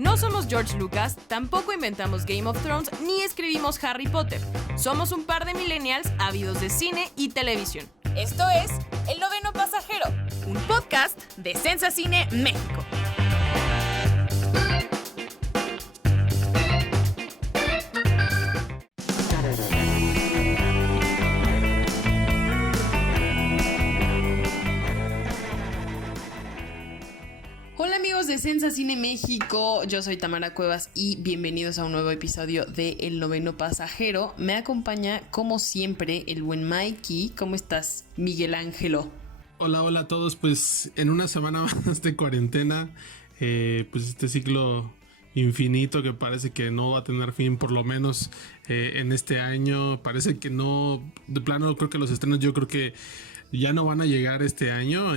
No somos George Lucas, tampoco inventamos Game of Thrones ni escribimos Harry Potter. Somos un par de millennials ávidos de cine y televisión. Esto es El Noveno Pasajero, un podcast de Sensa Cine México. Hola amigos de Sensa Cine México, yo soy Tamara Cuevas y bienvenidos a un nuevo episodio de El Noveno Pasajero. Me acompaña como siempre el buen Mikey. ¿Cómo estás, Miguel Ángelo? Hola a todos, pues en una semana más de cuarentena, pues este ciclo infinito que parece que no va a tener fin, por lo menos en este año. Parece que no, de plano creo que los estrenos yo creo que ya no van a llegar este año.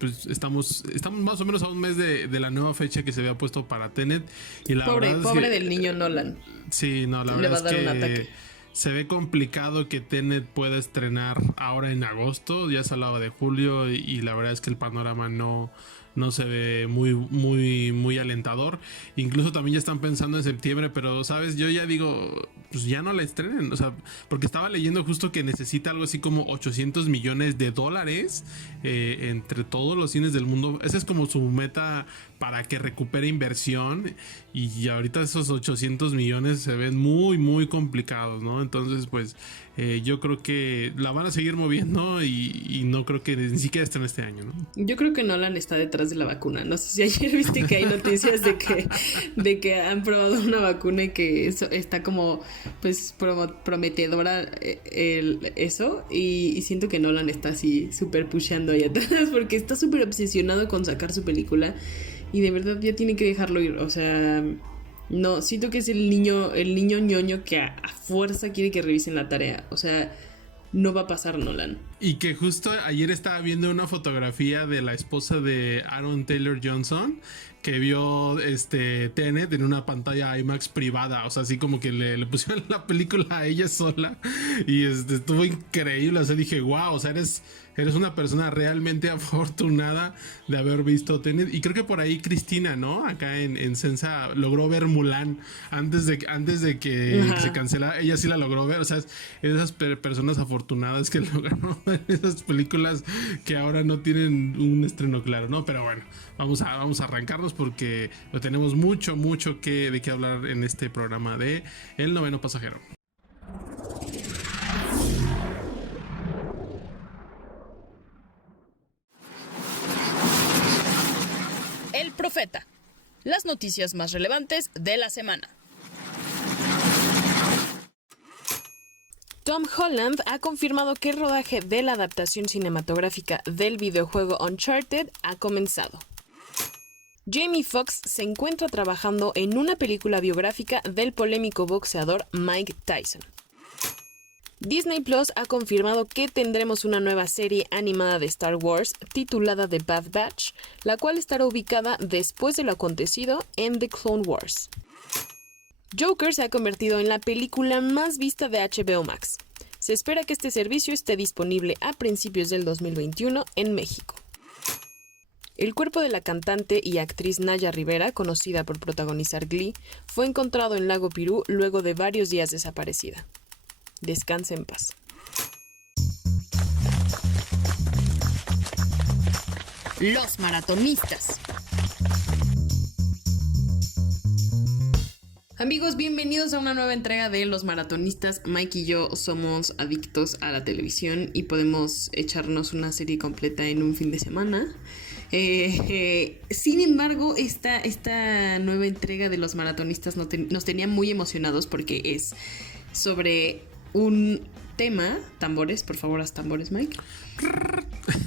Pues estamos más o menos a un mes de la nueva fecha que se había puesto para Tenet. Y la Pobre verdad es que, del niño Nolan. Sí, no, la Le va verdad a dar es un que ataque. se ve complicado que Tenet pueda estrenar ahora en agosto. Ya se hablaba de julio y la verdad es que el panorama no se ve muy alentador. Incluso también ya están pensando en septiembre, pero sabes, yo ya digo, pues ya no la estrenen, o sea, porque estaba leyendo justo que necesita algo así como $800 millones entre todos los cines del mundo. Esa es como su meta para que recupere inversión, y ahorita esos 800 millones se ven muy complicados, ¿no? Entonces pues yo creo que la van a seguir moviendo y no creo que ni siquiera estén este año, ¿no? Yo creo que Nolan está detrás de la vacuna. No sé si ayer viste que hay noticias de que han probado una vacuna y que eso está como pues prometedora eso, y siento que Nolan está así súper pusheando ahí atrás porque está súper obsesionado con sacar su película y de verdad ya tiene que dejarlo ir. O sea, no, siento que es el niño ñoño que a fuerza quiere que revisen la tarea. O sea, no va a pasar, Nolan. Y que justo ayer estaba viendo una fotografía de la esposa de Aaron Taylor Johnson, que vio Tenet en una pantalla IMAX privada. O sea, así como que le pusieron la película a ella sola. Y estuvo increíble. O sea, dije, wow, o sea, eres una persona realmente afortunada de haber visto Tenet. Y creo que por ahí Cristina, ¿no? Acá en Sensa logró ver Mulan antes de que se cancelara. Ella sí la logró ver. O sea, es esas personas afortunadas que lograron ver esas películas que ahora no tienen un estreno claro, ¿no? Pero bueno, vamos a arrancarnos porque tenemos mucho de qué hablar en este programa de El Noveno Pasajero. El Profeta. Las noticias más relevantes de la semana. Tom Holland ha confirmado que el rodaje de la adaptación cinematográfica del videojuego Uncharted ha comenzado. Jamie Foxx se encuentra trabajando en una película biográfica del polémico boxeador Mike Tyson. Disney Plus ha confirmado que tendremos una nueva serie animada de Star Wars titulada The Bad Batch, la cual estará ubicada después de lo acontecido en The Clone Wars. Joker se ha convertido en la película más vista de HBO Max. Se espera que este servicio esté disponible a principios del 2021 en México. El cuerpo de la cantante y actriz Naya Rivera, conocida por protagonizar Glee, fue encontrado en Lago Pirú luego de varios días desaparecida. Descanse en paz. Los maratonistas. Amigos, bienvenidos a una nueva entrega de Los Maratonistas. Mike y yo somos adictos a la televisión y podemos echarnos una serie completa en un fin de semana. Sin embargo, esta nueva entrega de Los Maratonistas nos tenía muy emocionados porque es sobre un tema, tambores, por favor, haz tambores, Mike,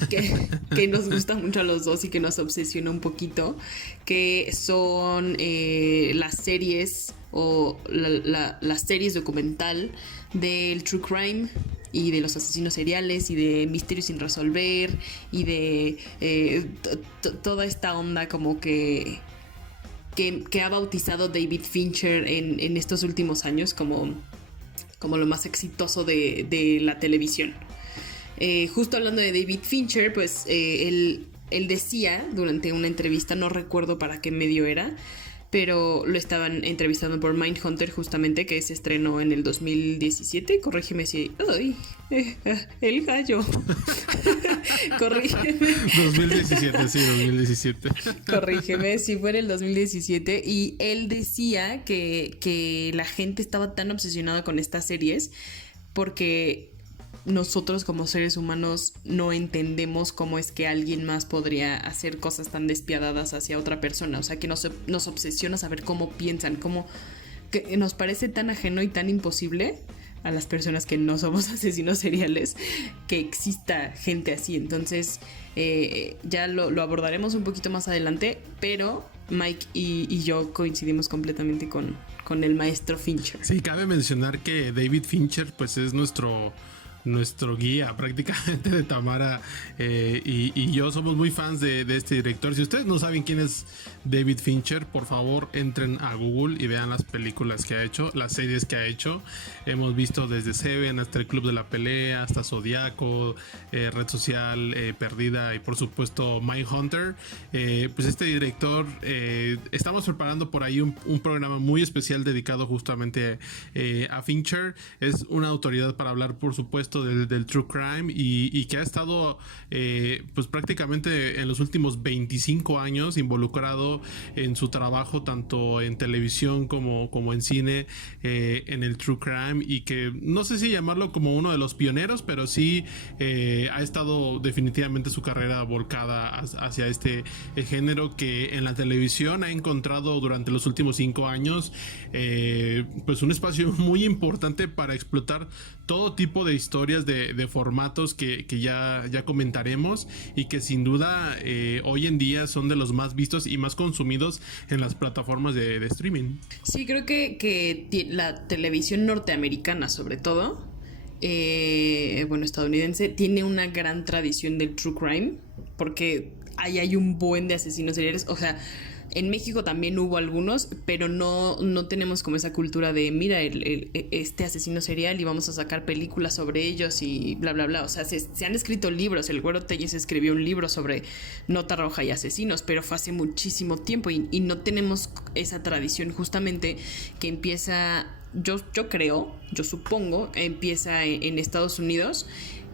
que nos gusta mucho a los dos y que nos obsesiona un poquito, que son las series o las series documental del true crime y de los asesinos seriales y de misterios sin resolver y de toda esta onda como que ha bautizado David Fincher en estos últimos años como lo más exitoso de la televisión. Justo hablando de David Fincher, pues él decía durante una entrevista, no recuerdo para qué medio era, pero lo estaban entrevistando por Mindhunter justamente, que se estrenó en el 2017. Corrígeme si... ¡Ay! El gallo. Corrígeme. 2017, sí, 2017. Corrígeme, sí fue en el 2017. Y él decía que la gente estaba tan obsesionada con estas series porque nosotros como seres humanos no entendemos cómo es que alguien más podría hacer cosas tan despiadadas hacia otra persona. O sea, que nos obsesiona saber cómo piensan, que nos parece tan ajeno y tan imposible a las personas que no somos asesinos seriales que exista gente así. Entonces ya lo abordaremos un poquito más adelante, pero Mike y yo coincidimos completamente con el maestro Fincher. Sí, cabe mencionar que David Fincher pues es nuestro guía prácticamente de Tamara, y yo somos muy fans de este director. Si ustedes no saben quién es David Fincher, por favor entren a Google y vean las películas que ha hecho, las series que ha hecho. Hemos visto desde Seven hasta El Club de la Pelea, hasta Zodiaco, Red Social, Perdida y por supuesto Mindhunter. Pues este director, estamos preparando por ahí un programa muy especial dedicado justamente a Fincher. Es una autoridad para hablar, por supuesto, del true crime y que ha estado pues prácticamente en los últimos 25 años involucrado en su trabajo tanto en televisión como en cine, en el true crime, y que no sé si llamarlo como uno de los pioneros, pero sí ha estado definitivamente su carrera volcada hacia este género que en la televisión ha encontrado durante los últimos 5 años pues un espacio muy importante para explotar todo tipo de historias de formatos que ya comentaremos y que sin duda hoy en día son de los más vistos y más consumidos en las plataformas de streaming. Sí, creo que la televisión norteamericana sobre todo, bueno, estadounidense, tiene una gran tradición del true crime porque ahí hay un buen de asesinos seriales. O sea, en México también hubo algunos, pero no tenemos como esa cultura de mira este asesino serial y vamos a sacar películas sobre ellos y bla bla bla. O sea, se han escrito libros. El Güero Telles escribió un libro sobre Nota Roja y asesinos, pero fue hace muchísimo tiempo y no tenemos esa tradición justamente que empieza, yo creo, yo supongo, empieza en Estados Unidos,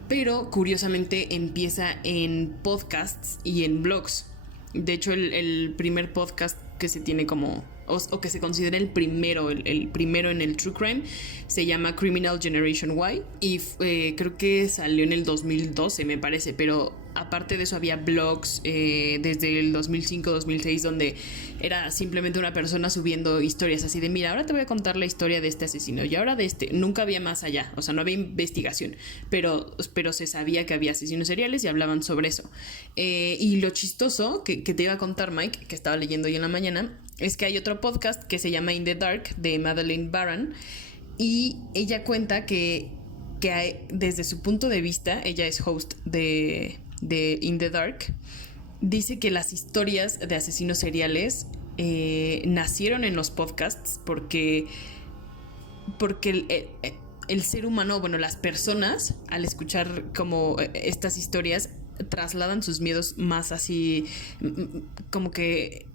pero curiosamente empieza en podcasts y en blogs. De hecho, el primer podcast que se tiene como, o que se considera el primero en el True Crime, se llama Criminal Generation Y y creo que salió en el 2012, me parece, pero aparte de eso había blogs desde el 2005-2006 donde era simplemente una persona subiendo historias así de mira, ahora te voy a contar la historia de este asesino y ahora de este. Nunca había más allá, o sea, no había investigación, pero se sabía que había asesinos seriales y hablaban sobre eso. Y lo chistoso que te iba a contar, Mike, que estaba leyendo hoy en la mañana, es que hay otro podcast que se llama In the Dark de Madeleine Baran y ella cuenta que hay, desde su punto de vista, ella es host de In the Dark, dice que las historias de asesinos seriales nacieron en los podcasts porque el ser humano, bueno, las personas al escuchar como estas historias trasladan sus miedos más así, como que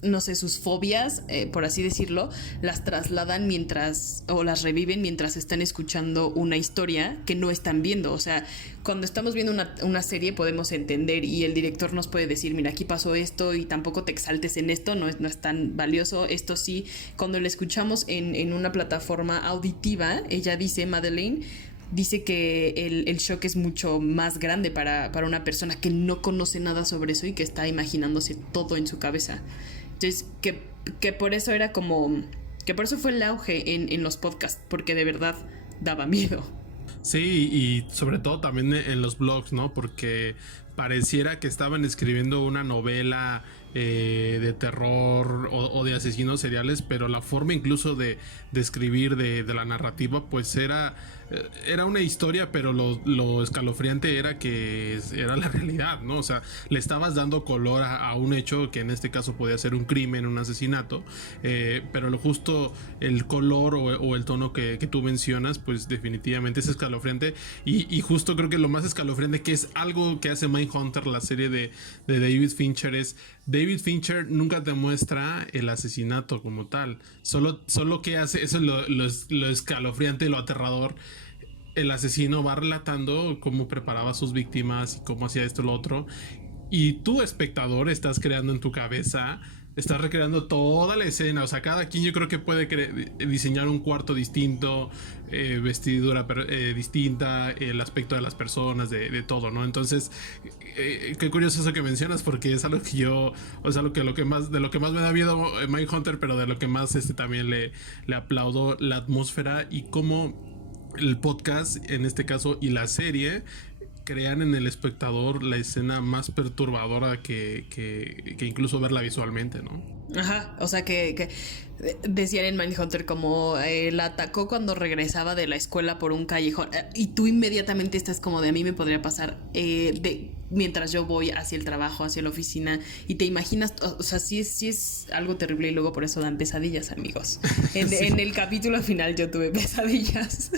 no sé, sus fobias, por así decirlo, las trasladan o las reviven mientras están escuchando una historia que no están viendo. O sea, cuando estamos viendo una serie podemos entender y el director nos puede decir, mira, aquí pasó esto y tampoco te exaltes en esto, no es tan valioso, esto sí. Cuando lo escuchamos en una plataforma auditiva, ella dice, Madeleine, dice que el shock es mucho más grande para una persona que no conoce nada sobre eso y que está imaginándose todo en su cabeza. Entonces, que por eso era como... que por eso fue el auge en los podcasts, porque de verdad daba miedo. Sí, y sobre todo también en los blogs, ¿no? Porque pareciera que estaban escribiendo una novela de terror o de asesinos seriales, pero la forma incluso de escribir de la narrativa pues era era una historia, pero lo escalofriante era que era la realidad, ¿no? O sea, le estabas dando color a un hecho que en este caso podía ser un crimen, un asesinato, pero lo justo el color o el tono que tú mencionas, pues definitivamente es escalofriante. Y justo creo que lo más escalofriante, que es algo que hace Mindhunter, la serie de David Fincher, es David Fincher nunca te muestra el asesinato como tal. Solo que hace, eso es lo escalofriante, lo aterrador. El asesino va relatando cómo preparaba a sus víctimas y cómo hacía esto y lo otro. Y tú, espectador, estás creando en tu cabeza, estás recreando toda la escena. O sea, cada quien yo creo que puede diseñar un cuarto distinto, vestidura distinta, el aspecto de las personas, de todo, ¿no? Entonces, qué curioso eso que mencionas, porque es algo que yo, o sea, lo que más, de lo que más me da miedo Mindhunter, pero de lo que más también le aplaudo la atmósfera y cómo el podcast, en este caso, y la serie crean en el espectador la escena más perturbadora que incluso verla visualmente, ¿no? Ajá, o sea que decían en Mindhunter como la atacó cuando regresaba de la escuela por un callejón, y tú inmediatamente estás como de a mí me podría pasar mientras yo voy hacia el trabajo, hacia la oficina, y te imaginas, o sea, sí es algo terrible, y luego por eso dan pesadillas, amigos. Sí. En el capítulo final yo tuve pesadillas.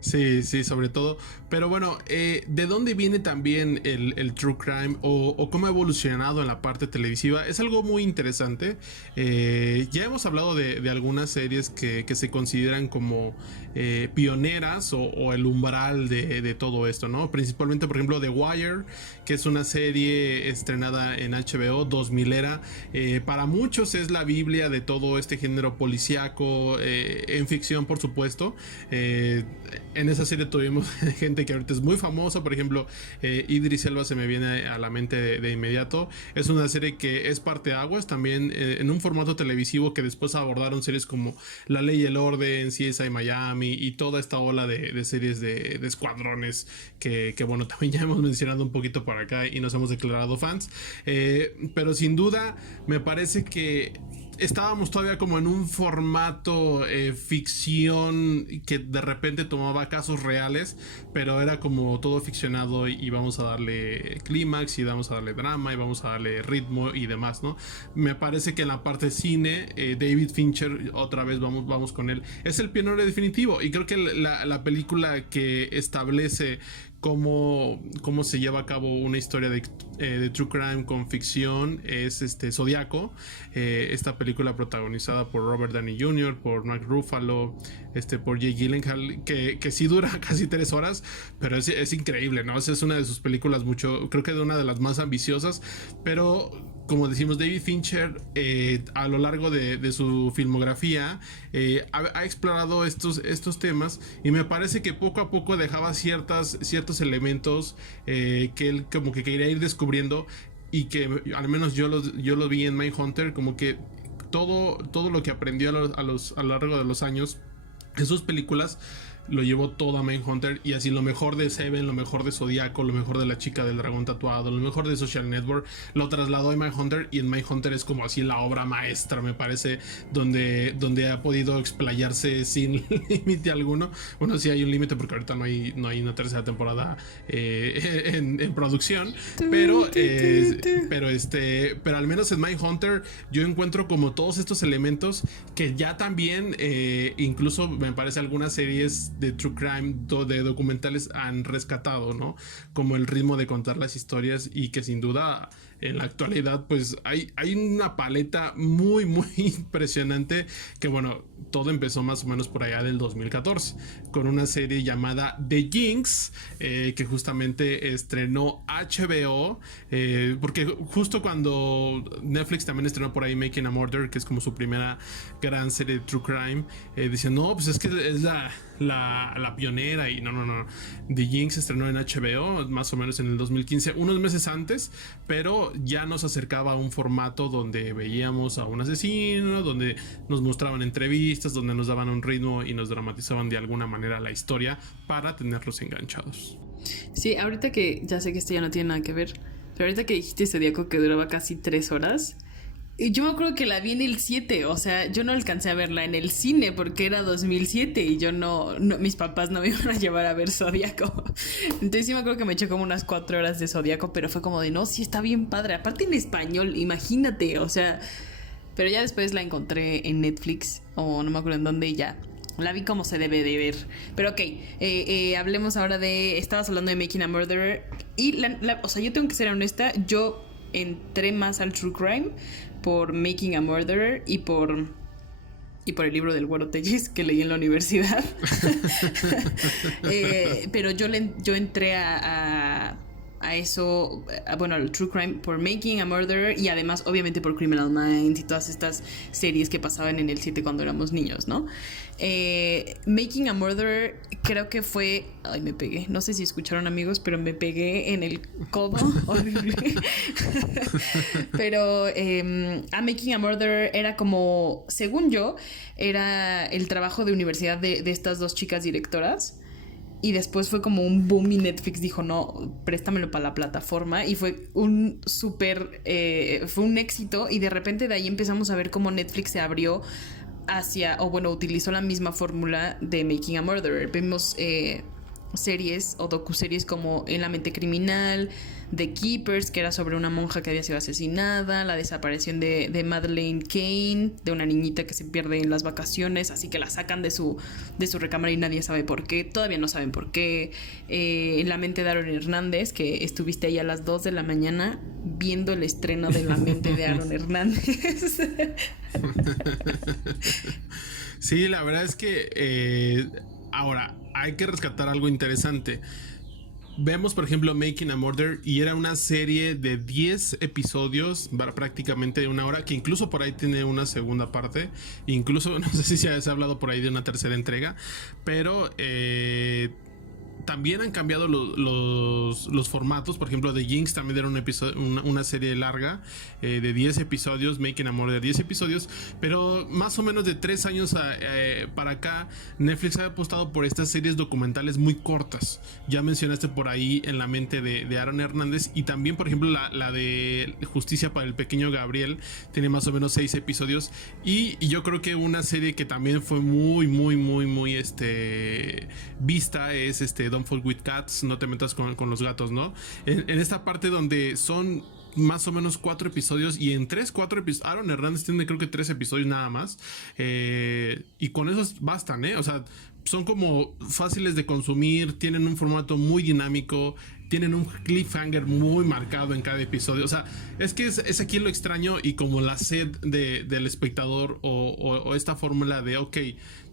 Sí, sobre todo. Pero bueno, ¿de dónde viene también el true crime o cómo ha evolucionado en la parte televisiva? Es algo muy interesante. Ya hemos hablado de algunas series que se consideran como pioneras o el umbral de todo esto, ¿no? Principalmente, por ejemplo, The Wire, que es una serie estrenada en HBO 2000 era. Para muchos es la biblia de todo este género policíaco, en ficción, por supuesto. En esa serie tuvimos gente que ahorita es muy famosa, por ejemplo, Idris Elba se me viene a la mente de inmediato. Es una serie que es parteaguas también en un formato televisivo, que después abordaron series como La Ley y el Orden, CSI Miami y toda esta ola de series de escuadrones que bueno, también ya hemos mencionado un poquito por acá y nos hemos declarado fans. Pero sin duda me parece que estábamos todavía como en un formato ficción que de repente tomaba casos reales, pero era como todo ficcionado y vamos a darle clímax y vamos a darle drama y vamos a darle ritmo y demás, ¿no? Me parece que en la parte cine, David Fincher, otra vez vamos con él, es el pionero definitivo, y creo que la película que establece cómo se lleva a cabo una historia de true crime con ficción es Zodiaco, esta película protagonizada por Robert Downey Jr., por Mark Ruffalo, por Jake Gyllenhaal, que sí dura casi 3 horas, pero es increíble, ¿no? Es una de sus películas creo que de una de las más ambiciosas, pero como decimos, David Fincher a lo largo de su filmografía ha explorado estos temas, y me parece que poco a poco dejaba ciertos elementos que él como que quería ir descubriendo, y que al menos yo lo vi en Mindhunter, como que todo lo que aprendió a lo largo de los años en sus películas lo llevó todo a Mindhunter, y así lo mejor de Seven, lo mejor de Zodiaco, lo mejor de La Chica del Dragón Tatuado, lo mejor de Social Network, lo trasladó a Mindhunter, y en Mindhunter es como así la obra maestra, me parece, donde ha podido explayarse sin límite alguno. Bueno, sí hay un límite porque ahorita no hay una tercera temporada en producción, pero al menos en Mindhunter yo encuentro como todos estos elementos que ya también incluso me parece algunas series de true crime, de documentales han rescatado, ¿no? Como el ritmo de contar las historias, y que sin duda en la actualidad pues hay una paleta muy impresionante, que bueno, todo empezó más o menos por allá del 2014 con una serie llamada The Jinx, que justamente estrenó HBO, porque justo cuando Netflix también estrenó por ahí Making a Murder, que es como su primera gran serie de true crime, decían, no, pues es que es la pionera, y no. The Jinx se estrenó en HBO más o menos en el 2015, unos meses antes, pero ya nos acercaba a un formato donde veíamos a un asesino, donde nos mostraban entrevistas, donde nos daban un ritmo y nos dramatizaban de alguna manera la historia para tenerlos enganchados. Sí, ahorita que ya sé que esto ya no tiene nada que ver, pero ahorita que dijiste Zodíaco, que duraba casi 3 horas, Yo me acuerdo que la vi en el 7, o sea, yo no alcancé a verla en el cine porque era 2007 y yo mis papás no me iban a llevar a ver Zodíaco. Entonces sí me acuerdo que me eché como unas 4 horas de Zodíaco, pero fue como de, no, sí está bien padre. Aparte en español, imagínate, o sea, pero ya después la encontré en Netflix o no me acuerdo en dónde y ya. La vi como se debe de ver. Pero ok, hablemos ahora de... Estabas hablando de Making a Murderer. Y o sea, yo tengo que ser honesta. Yo entré más al True Crime por Making a Murderer y por el libro del Güero Tellez que leí en la universidad. Pero yo entré a eso, bueno, al True Crime por Making a Murderer y además obviamente por Criminal Minds y todas estas series que pasaban en el 7 cuando éramos niños, ¿no? Making a Murderer creo que fue... Ay, me pegué. No sé si escucharon, amigos, pero me pegué en el codo. Horrible. Pero a Making a Murderer era como... Según yo, era el trabajo de universidad de estas dos chicas directoras. Y después fue como un boom y Netflix dijo, no, préstamelo para la plataforma. Y fue un súper... fue un éxito. Y de repente de ahí empezamos a ver cómo Netflix se abrió hacia, o bueno, utilizó la misma fórmula de Making a Murderer. Vemos series o docuseries como En la mente criminal, The Keepers, que era sobre una monja que había sido asesinada, la desaparición de Madeleine Kane, de una niñita que se pierde en las vacaciones, así que la sacan de su recámara y nadie sabe por qué, todavía no saben por qué. En la mente de Aaron Hernández, que estuviste ahí a las 2 de la mañana viendo el estreno de La mente de Aaron Hernández. Sí, la verdad es que ahora hay que rescatar algo interesante. Vemos, por ejemplo, Making a Murder y era una serie de 10 episodios, prácticamente de 1 hora, que incluso por ahí tiene una segunda parte. Incluso, no sé si se ha hablado por ahí de una tercera entrega, pero también han cambiado los formatos. Por ejemplo, The Jinx también era una serie larga de 10 episodios, Making a Murder de 10 episodios, pero más o menos de 3 años para acá Netflix ha apostado por estas series documentales muy cortas. Ya mencionaste por ahí En la mente de Aaron Hernández, y también por ejemplo la de Justicia para el pequeño Gabriel tiene más o menos 6 episodios, y yo creo que una serie que también fue muy vista es Don't Fuck with Cats, no te metas con los gatos, ¿no? En esta parte donde son más o menos 4 episodios, y en 4 episodios Aaron Hernández tiene creo que 3 episodios nada más, y con esos bastan, o sea, son como fáciles de consumir, tienen un formato muy dinámico, tienen un cliffhanger muy marcado en cada episodio. O sea, es que es aquí lo extraño y como la sed del espectador, o esta fórmula de, ok,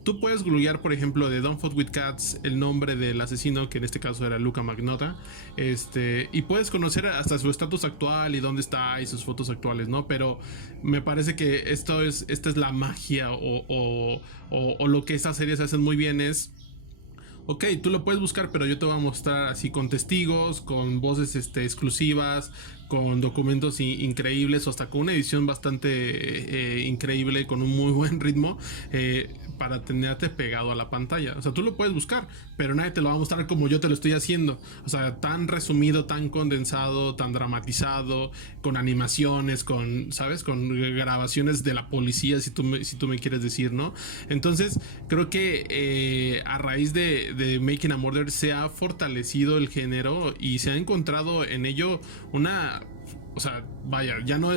tú puedes googlear, por ejemplo, de Don't Fuck with Cats, el nombre del asesino, que en este caso era Luca Magnotta, y puedes conocer hasta su estatus actual y dónde está y sus fotos actuales, ¿no? Pero me parece que esta es la magia, o lo que estas series hacen muy bien es: ok, tú lo puedes buscar, pero yo te voy a mostrar así con testigos, con voces exclusivas, con documentos increíbles, o hasta con una edición bastante increíble, con un muy buen ritmo, para tenerte pegado a la pantalla. O sea, tú lo puedes buscar, pero nadie te lo va a mostrar como yo te lo estoy haciendo. O sea, tan resumido, tan condensado, tan dramatizado, con animaciones, ¿sabes? Con grabaciones de la policía, si tú me quieres decir, ¿no? Entonces, creo que a raíz de Making a Murder se ha fortalecido el género y se ha encontrado en ello o sea, vaya, ya no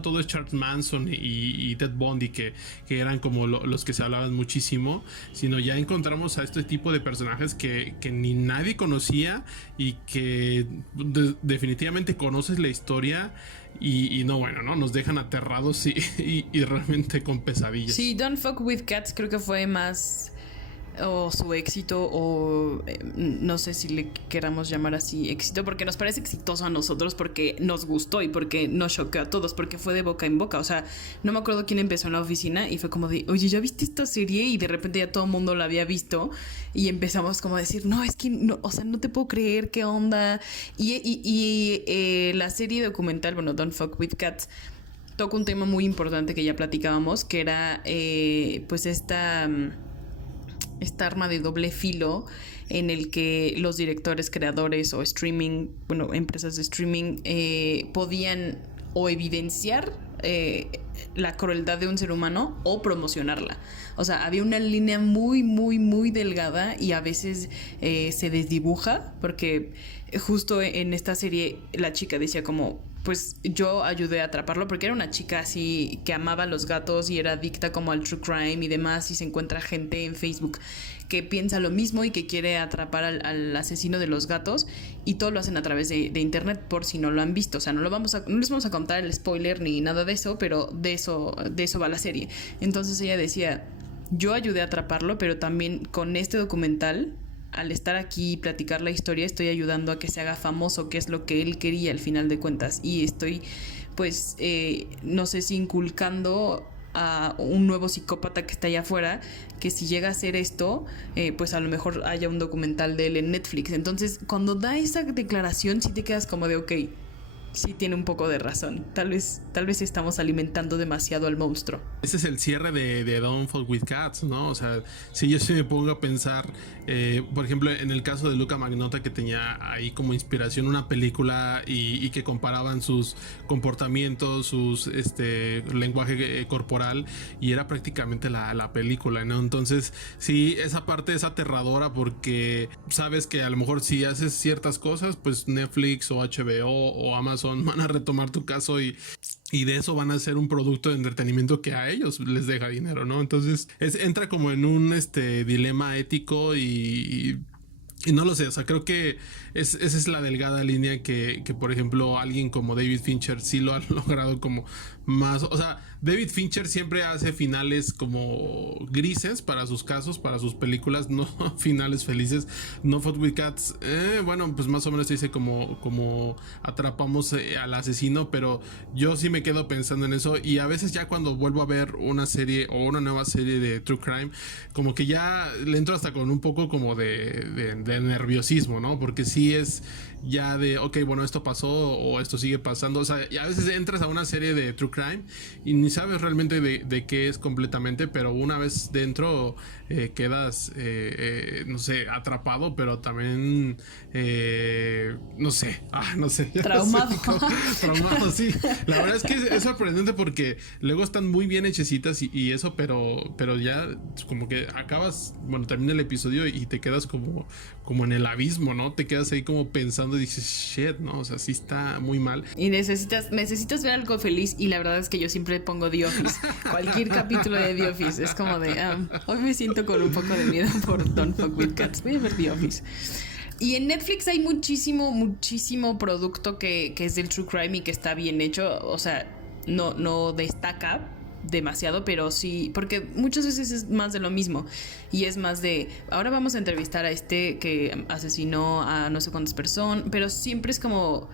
todo es Charles Manson y Ted Bundy, que eran como los que se hablaban muchísimo, sino ya encontramos a este tipo de personajes que ni nadie conocía y que definitivamente conoces la historia y no, bueno, no nos dejan aterrados y realmente con pesadillas. Sí, Don't Fuck with Cats creo que fue más... o su éxito, o no sé si le queramos llamar así éxito, porque nos parece exitoso a nosotros, porque nos gustó y porque nos choqueó a todos, porque fue de boca en boca. O sea, no me acuerdo quién empezó en la oficina y fue como de, oye, ¿ya viste esta serie? Y de repente ya todo el mundo la había visto y empezamos como a decir, no, es que no, o sea, no te puedo creer, qué onda. Y la serie documental, bueno, Don't Fuck with Cats, toca un tema muy importante que ya platicábamos, que era pues esta arma de doble filo en el que los directores, creadores o empresas de streaming podían o evidenciar la crueldad de un ser humano o promocionarla. O sea, había una línea muy, muy, muy delgada y a veces se desdibuja, porque justo en esta serie la chica decía como, pues yo ayudé a atraparlo, porque era una chica así que amaba a los gatos y era adicta como al true crime y demás, y se encuentra gente en Facebook que piensa lo mismo y que quiere atrapar al asesino de los gatos, y todo lo hacen a través de internet, por si no lo han visto. O sea, no les vamos a contar el spoiler ni nada de eso, pero de eso va la serie. Entonces ella decía, yo ayudé a atraparlo, pero también con este documental, al estar aquí y platicar la historia, estoy ayudando a que se haga famoso, que es lo que él quería al final de cuentas, y estoy pues no sé si inculcando a un nuevo psicópata que está allá afuera, que si llega a hacer esto, pues a lo mejor haya un documental de él en Netflix. Entonces, cuando da esa declaración, sí te quedas como de, ok, sí tiene un poco de razón. Tal vez estamos alimentando demasiado al monstruo. Ese es el cierre de Don't Fuck With Cats, ¿no? O sea, si yo sí me pongo a pensar, por ejemplo, en el caso de Luca Magnotta, que tenía ahí como inspiración una película y que comparaban sus comportamientos, sus lenguaje corporal, y era prácticamente la película, ¿no? Entonces, sí, esa parte es aterradora, porque sabes que a lo mejor si haces ciertas cosas, pues Netflix o HBO o Amazon van a retomar tu caso y de eso van a hacer un producto de entretenimiento que a ellos les deja dinero, ¿no? Entonces entra como en un dilema ético y no lo sé. O sea, creo que esa es la delgada línea que por ejemplo alguien como David Fincher sí lo ha logrado como más. O sea, David Fincher siempre hace finales como grises para sus casos, para sus películas, no finales felices. No Fuck With Cats, bueno, pues más o menos dice como atrapamos al asesino, pero yo sí me quedo pensando en eso, y a veces ya cuando vuelvo a ver una serie o una nueva serie de True Crime, como que ya le entro hasta con un poco como de nerviosismo, ¿no? Porque sí es ya de, ok, bueno, esto pasó o esto sigue pasando. O sea, y a veces entras a una serie de True Crime y ni sabes realmente de qué es completamente, pero una vez dentro quedas, no sé, atrapado, pero también, no sé, traumado. Traumado, sí. La verdad es que es sorprendente porque luego están muy bien hechecitas y eso, pero ya como que acabas, bueno, termina el episodio y te quedas como en el abismo, ¿no? Te quedas ahí como pensando y dices, shit, ¿no? O sea, sí está muy mal. Y necesitas ver algo feliz, y la verdad es que yo siempre pongo The Office. Cualquier capítulo de The Office es como de, hoy me siento con un poco de miedo por Don't Fuck With Cats, voy a ver The Office. Y en Netflix hay muchísimo producto que es del True Crime y que está bien hecho. O sea, no destaca demasiado, pero sí, porque muchas veces es más de lo mismo, y es más de, ahora vamos a entrevistar a que asesinó a no sé cuántas personas, pero siempre es como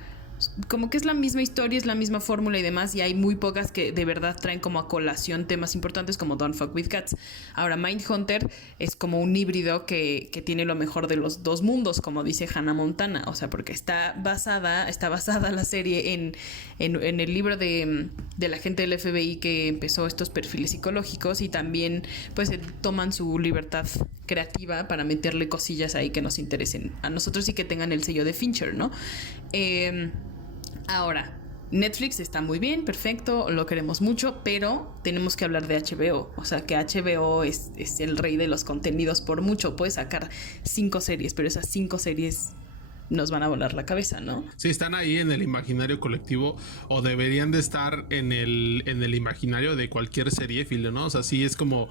que es la misma historia, es la misma fórmula y demás, y hay muy pocas que de verdad traen como a colación temas importantes como Don't Fuck With Cats. Ahora, Mindhunter es como un híbrido que tiene lo mejor de los dos mundos, como dice Hannah Montana. O sea, porque está basada la serie en el libro de la gente del FBI que empezó estos perfiles psicológicos, y también pues toman su libertad creativa para meterle cosillas ahí que nos interesen a nosotros y que tengan el sello de Fincher, ¿no? Ahora, Netflix está muy bien, perfecto, lo queremos mucho, pero tenemos que hablar de HBO. O sea, que HBO es el rey de los contenidos por mucho. Puede sacar 5 series, pero esas 5 series nos van a volar la cabeza, ¿no? Sí, están ahí en el imaginario colectivo, o deberían de estar en el imaginario de cualquier serie, ¿no? O sea, sí es como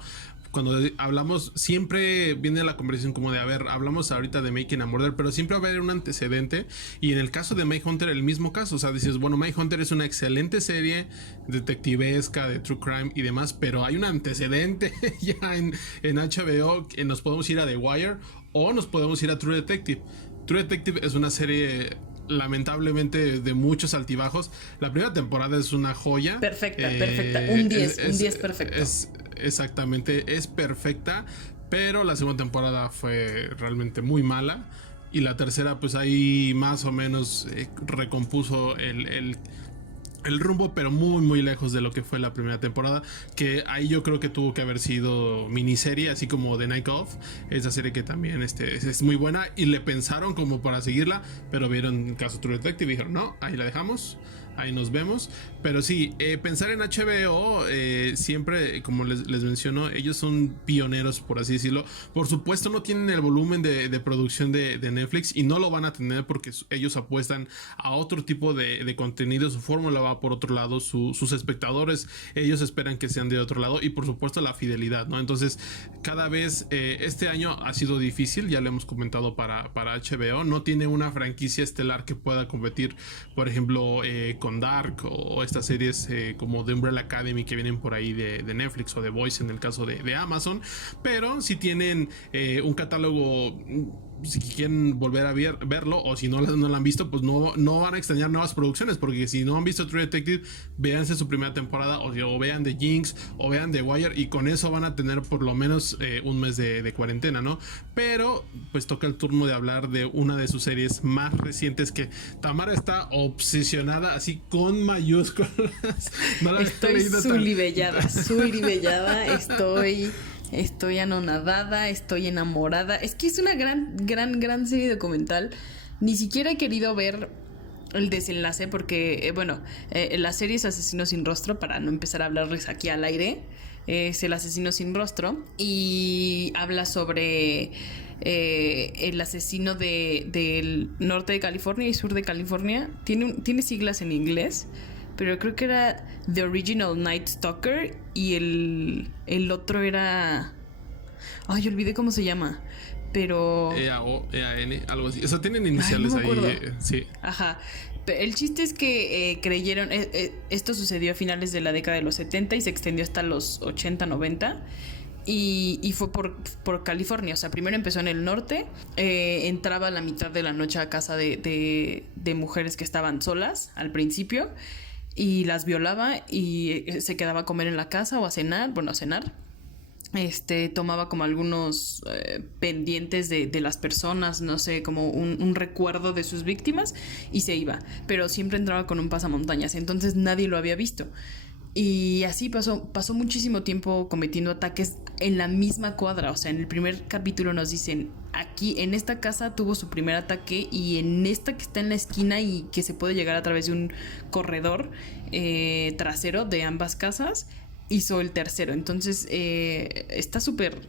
cuando hablamos, siempre viene la conversación como de, a ver, hablamos ahorita de Making a Murder, pero siempre va a haber un antecedente, y en el caso de Mindhunter el mismo caso. O sea, dices, bueno, Mindhunter es una excelente serie detectivesca de True Crime y demás, pero hay un antecedente ya en HBO, que nos podemos ir a The Wire o nos podemos ir a True Detective. True Detective es una serie lamentablemente de muchos altibajos. La primera temporada es una joya. Perfecta. Un 10 perfecto. Exactamente, es perfecta, pero la segunda temporada fue realmente muy mala, y la tercera pues ahí más o menos recompuso el rumbo, pero muy lejos de lo que fue la primera temporada, que ahí yo creo que tuvo que haber sido miniserie, así como The Night Of, esa serie que también es muy buena, y le pensaron como para seguirla, pero vieron el caso True Detective y dijeron, no, ahí la dejamos, ahí nos vemos. Pero sí, pensar en HBO, siempre, como les menciono, ellos son pioneros, por así decirlo. Por supuesto no tienen el volumen de producción de Netflix, y no lo van a tener porque ellos apuestan a otro tipo de contenido. Su fórmula va por otro lado, sus espectadores, ellos esperan que sean de otro lado, y por supuesto la fidelidad, ¿no? Entonces cada vez, este año ha sido difícil, ya lo hemos comentado para HBO. No tiene una franquicia estelar que pueda competir, por ejemplo, con Dark o estas series como The Umbrella Academy que vienen por ahí de Netflix, o The Voice en el caso de Amazon. Pero si tienen un catálogo, si quieren volver a verlo, o si no lo han visto, pues no van a extrañar nuevas producciones, porque si no han visto True Detective, véanse su primera temporada, o vean The Jinx, o vean The Wire, y con eso van a tener por lo menos un mes de cuarentena, ¿no? Pero pues toca el turno de hablar de una de sus series más recientes, que Tamara está obsesionada, así con mayúsculas. No estoy suribellada, estoy anonadada, estoy enamorada. Es que es una gran serie documental. Ni siquiera he querido ver el desenlace porque, la serie es Asesino sin Rostro, para no empezar a hablarles aquí al aire. Es el asesino sin rostro y habla sobre el asesino del norte de California y sur de California. Tiene siglas en inglés, pero creo que era The Original Night Stalker, y el otro era... Ay, olvidé cómo se llama, pero... EAO, EAN, algo así. O sea, tienen iniciales. Ay, no me ahí. Sí. Ajá. El chiste es que creyeron... esto sucedió a finales de la década de los 70 y se extendió hasta los 80, 90. Y fue por California. O sea, primero empezó en el norte. Entraba a la mitad de la noche a casa de mujeres que estaban solas al principio, y las violaba y se quedaba a comer en la casa o a cenar. Bueno, a cenar. Tomaba como algunos pendientes de las personas, no sé, como un recuerdo de sus víctimas, y se iba. Pero siempre entraba con un pasamontañas, entonces nadie lo había visto. Y así pasó muchísimo tiempo cometiendo ataques en la misma cuadra. O sea, en el primer capítulo nos dicen, aquí en esta casa tuvo su primer ataque, y en esta que está en la esquina y que se puede llegar a través de un corredor trasero de ambas casas, hizo el tercero. Entonces está súper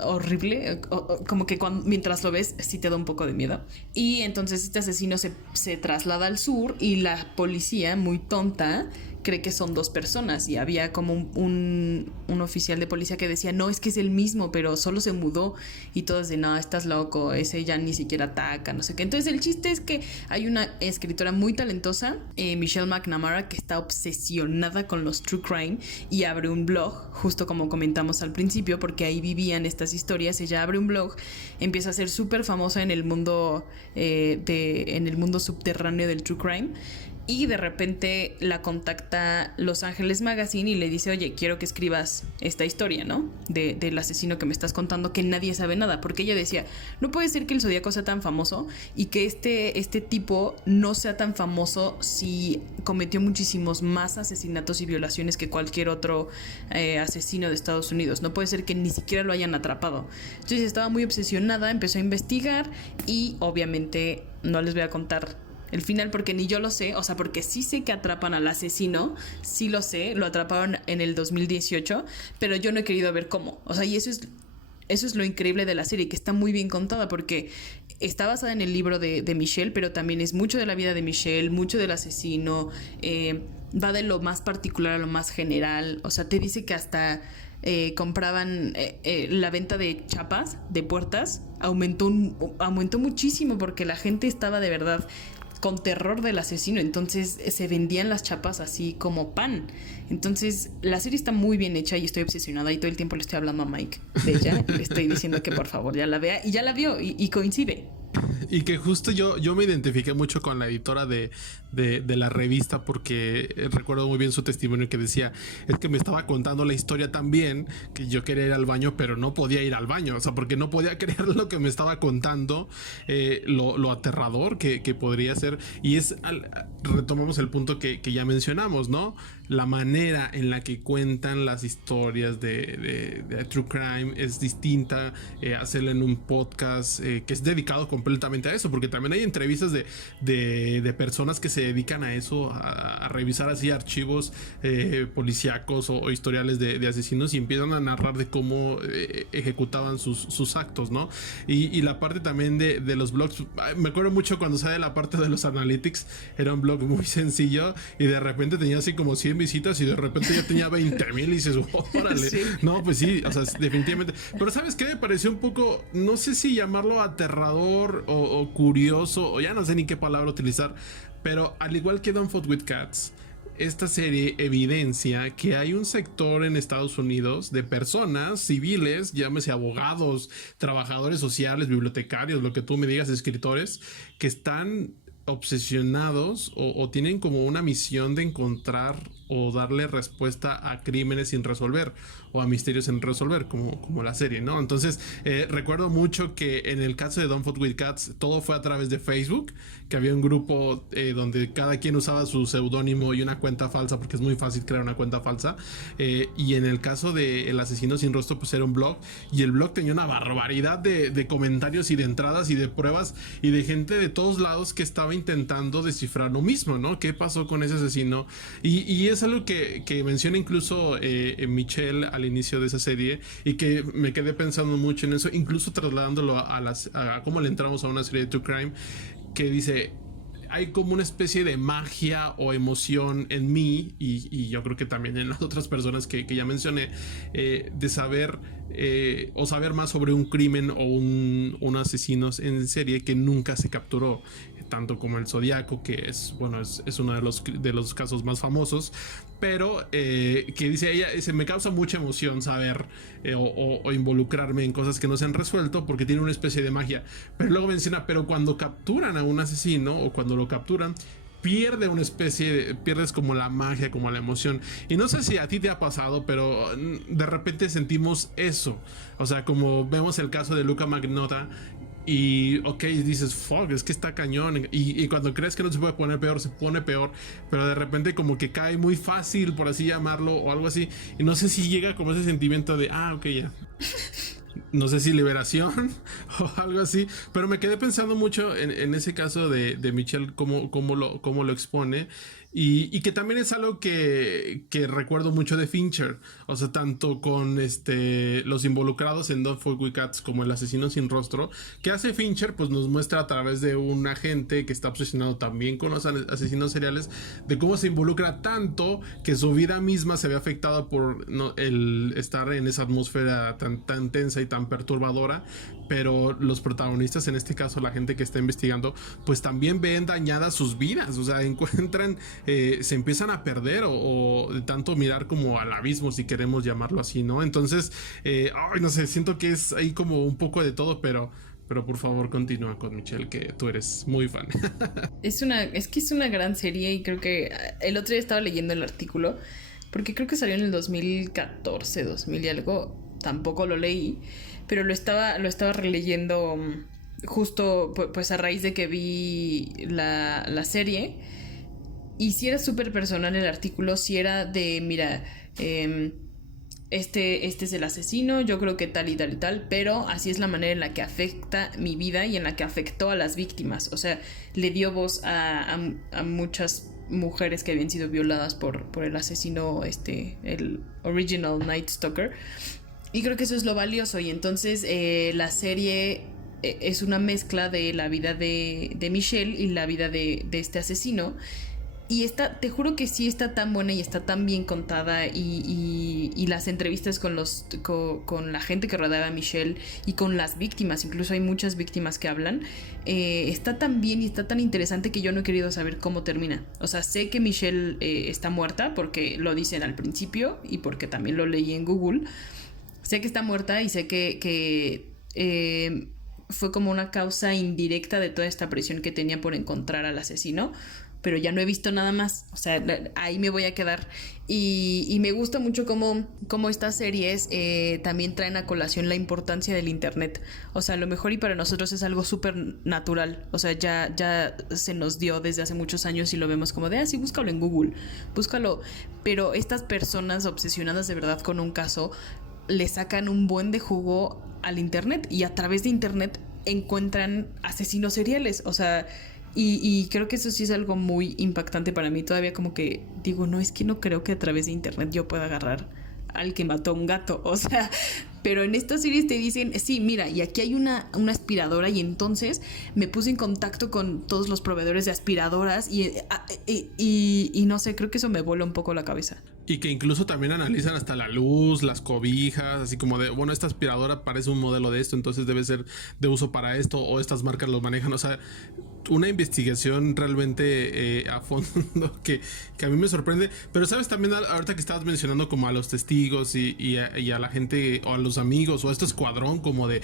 horrible, como que mientras lo ves sí te da un poco de miedo. Y entonces este asesino se traslada al sur, y la policía, muy tonta, cree que son dos personas, y había como un oficial de policía que decía, no, es que es el mismo, pero solo se mudó, y todos de, no, estás loco, ese ya ni siquiera ataca, no sé qué. Entonces el chiste es que hay una escritora muy talentosa, Michelle McNamara, que está obsesionada con los true crime, y abre un blog, justo como comentamos al principio, porque ahí vivían estas historias. Ella abre un blog, empieza a ser súper famosa en el mundo en el mundo subterráneo del true crime. Y de repente la contacta Los Ángeles Magazine y le dice, oye, quiero que escribas esta historia, ¿no? Del asesino que me estás contando, que nadie sabe nada. Porque ella decía, no puede ser que el Zodíaco sea tan famoso y que este tipo no sea tan famoso si cometió muchísimos más asesinatos y violaciones que cualquier otro asesino de Estados Unidos. No puede ser que ni siquiera lo hayan atrapado. Entonces estaba muy obsesionada, empezó a investigar, y obviamente no les voy a contar el final porque ni yo lo sé. O sea, porque sí sé que atrapan al asesino, sí lo sé, lo atraparon en el 2018, pero yo no he querido ver cómo. O sea, y eso es lo increíble de la serie, que está muy bien contada, porque está basada en el libro de Michelle, pero también es mucho de la vida de Michelle, mucho del asesino, va de lo más particular a lo más general. O sea, te dice que hasta compraban la venta de chapas, de puertas, aumentó muchísimo, porque la gente estaba de verdad con terror del asesino. Entonces se vendían las chapas así como pan. Entonces la serie está muy bien hecha y estoy obsesionada, y todo el tiempo le estoy hablando a Mike de ella y le estoy diciendo que por favor ya la vea, y ya la vio, y coincide. Y que justo yo me identifiqué mucho con la editora de la revista, porque recuerdo muy bien su testimonio, que decía, es que me estaba contando la historia tan bien que yo quería ir al baño, pero no podía ir al baño. O sea, porque no podía creer lo que me estaba contando, lo aterrador que podría ser. Y retomamos el punto que ya mencionamos, ¿no? La manera en la que cuentan las historias de True Crime es distinta. Hacerla en un podcast que es dedicado completamente solamente a eso, porque también hay entrevistas de personas que se dedican a eso, a revisar así archivos policíacos o historiales de asesinos, y empiezan a narrar de cómo ejecutaban sus actos, ¿no? Y la parte también de los blogs, me acuerdo mucho cuando sale la parte de los analytics, era un blog muy sencillo y de repente tenía así como 100 visitas y de repente ya tenía 20,000 y dices, órale, sí. No, pues sí, o sea, definitivamente. Pero ¿sabes qué? Me pareció un poco, no sé si llamarlo aterrador o curioso, o ya no sé ni qué palabra utilizar, pero al igual que Don't Fuck With Cats, esta serie evidencia que hay un sector en Estados Unidos de personas civiles, llámese abogados, trabajadores sociales, bibliotecarios, lo que tú me digas, escritores, que están obsesionados o tienen como una misión de encontrar o darle respuesta a crímenes sin resolver o a misterios sin resolver, como la serie, ¿no? Entonces recuerdo mucho que en el caso de Don't Fuck With Cats todo fue a través de Facebook, que había un grupo donde cada quien usaba su seudónimo y una cuenta falsa, porque es muy fácil crear una cuenta falsa, y en el caso de El Asesino Sin Rostro pues era un blog, y el blog tenía una barbaridad de comentarios y de entradas y de pruebas y de gente de todos lados que estaba intentando descifrar lo mismo, ¿no? ¿Qué pasó con ese asesino? Y es algo que menciona incluso Michelle al inicio de esa serie, y que me quedé pensando mucho en eso, incluso trasladándolo a cómo le entramos a una serie de True Crime, que dice, hay como una especie de magia o emoción en mí, y yo creo que también en las otras personas que ya mencioné, de saber o saber más sobre un crimen o un asesino en serie que nunca se capturó, tanto como el Zodiaco, que es, bueno, es uno de los casos más famosos, pero que dice ella, me causa mucha emoción saber o involucrarme en cosas que no se han resuelto porque tiene una especie de magia. Pero luego menciona, pero cuando capturan a un asesino o cuando lo capturan, pierdes como la magia, como la emoción. Y no sé si a ti te ha pasado, pero de repente sentimos eso. O sea, como vemos el caso de Luka Magnotta, y ok, dices, fuck, es que está cañón, y cuando crees que no se puede poner peor, se pone peor, pero de repente como que cae muy fácil, por así llamarlo, o algo así, y no sé si llega como ese sentimiento de, ok, ya. No sé si liberación o algo así, pero me quedé pensando mucho en ese caso de Michelle, cómo lo expone, y que también es algo que recuerdo mucho de Fincher, o sea, tanto con los involucrados en Don't Fuck With Cats como El Asesino Sin Rostro, que hace Fincher, pues nos muestra a través de un agente que está obsesionado también con los asesinos seriales, de cómo se involucra tanto que su vida misma se ve afectada por el estar en esa atmósfera tan tensa y tan perturbadora, pero los protagonistas, en este caso la gente que está investigando, pues también ven dañadas sus vidas, o sea, encuentran, se empiezan a perder o de tanto mirar como al abismo, si queremos llamarlo así, ¿no? Entonces, no sé, siento que es ahí como un poco de todo, pero por favor continúa con Michelle, que tú eres muy fan. Es que es una gran serie, y creo que el otro día estaba leyendo el artículo, porque creo que salió en el 2014, 2000 y algo, tampoco lo leí, pero lo estaba releyendo justo pues a raíz de que vi la serie. Y si era súper personal el artículo, si era de, mira, este es el asesino, yo creo que tal y tal y tal, pero así es la manera en la que afecta mi vida y en la que afectó a las víctimas. O sea, le dio voz a muchas mujeres que habían sido violadas por el asesino, el original Night Stalker. Y creo que eso es lo valioso. Y entonces la serie es una mezcla de la vida de Michelle y la vida de este asesino. Y te juro que sí está tan buena y está tan bien contada, y las entrevistas con la gente que rodeaba a Michelle y con las víctimas, incluso hay muchas víctimas que hablan, está tan bien y está tan interesante que yo no he querido saber cómo termina. O sea, sé que Michelle está muerta porque lo dicen al principio y porque también lo leí en Google. Sé que está muerta y sé que fue como una causa indirecta de toda esta presión que tenía por encontrar al asesino, pero ya no he visto nada más. O sea, ahí me voy a quedar. Y me gusta mucho cómo estas series también traen a colación la importancia del internet. O sea, a lo mejor y para nosotros es algo súper natural. O sea, ya se nos dio desde hace muchos años y lo vemos como de, sí, búscalo en Google, búscalo. Pero estas personas obsesionadas de verdad con un caso le sacan un buen de jugo al internet, y a través de internet encuentran asesinos seriales, o sea, y creo que eso sí es algo muy impactante para mí. Todavía como que digo, no, es que no creo que a través de internet yo pueda agarrar al que mató a un gato, o sea, pero en estas series te dicen, sí, mira, y aquí hay una aspiradora, y entonces me puse en contacto con todos los proveedores de aspiradoras y no sé, creo que eso me vuela un poco la cabeza. Y que incluso también analizan hasta la luz, las cobijas, así como de, bueno, esta aspiradora parece un modelo de esto, entonces debe ser de uso para esto, o estas marcas lo manejan, o sea, una investigación realmente a fondo que a mí me sorprende. Pero sabes, también ahorita que estabas mencionando como a los testigos y a la gente, o a los amigos, o a este escuadrón como de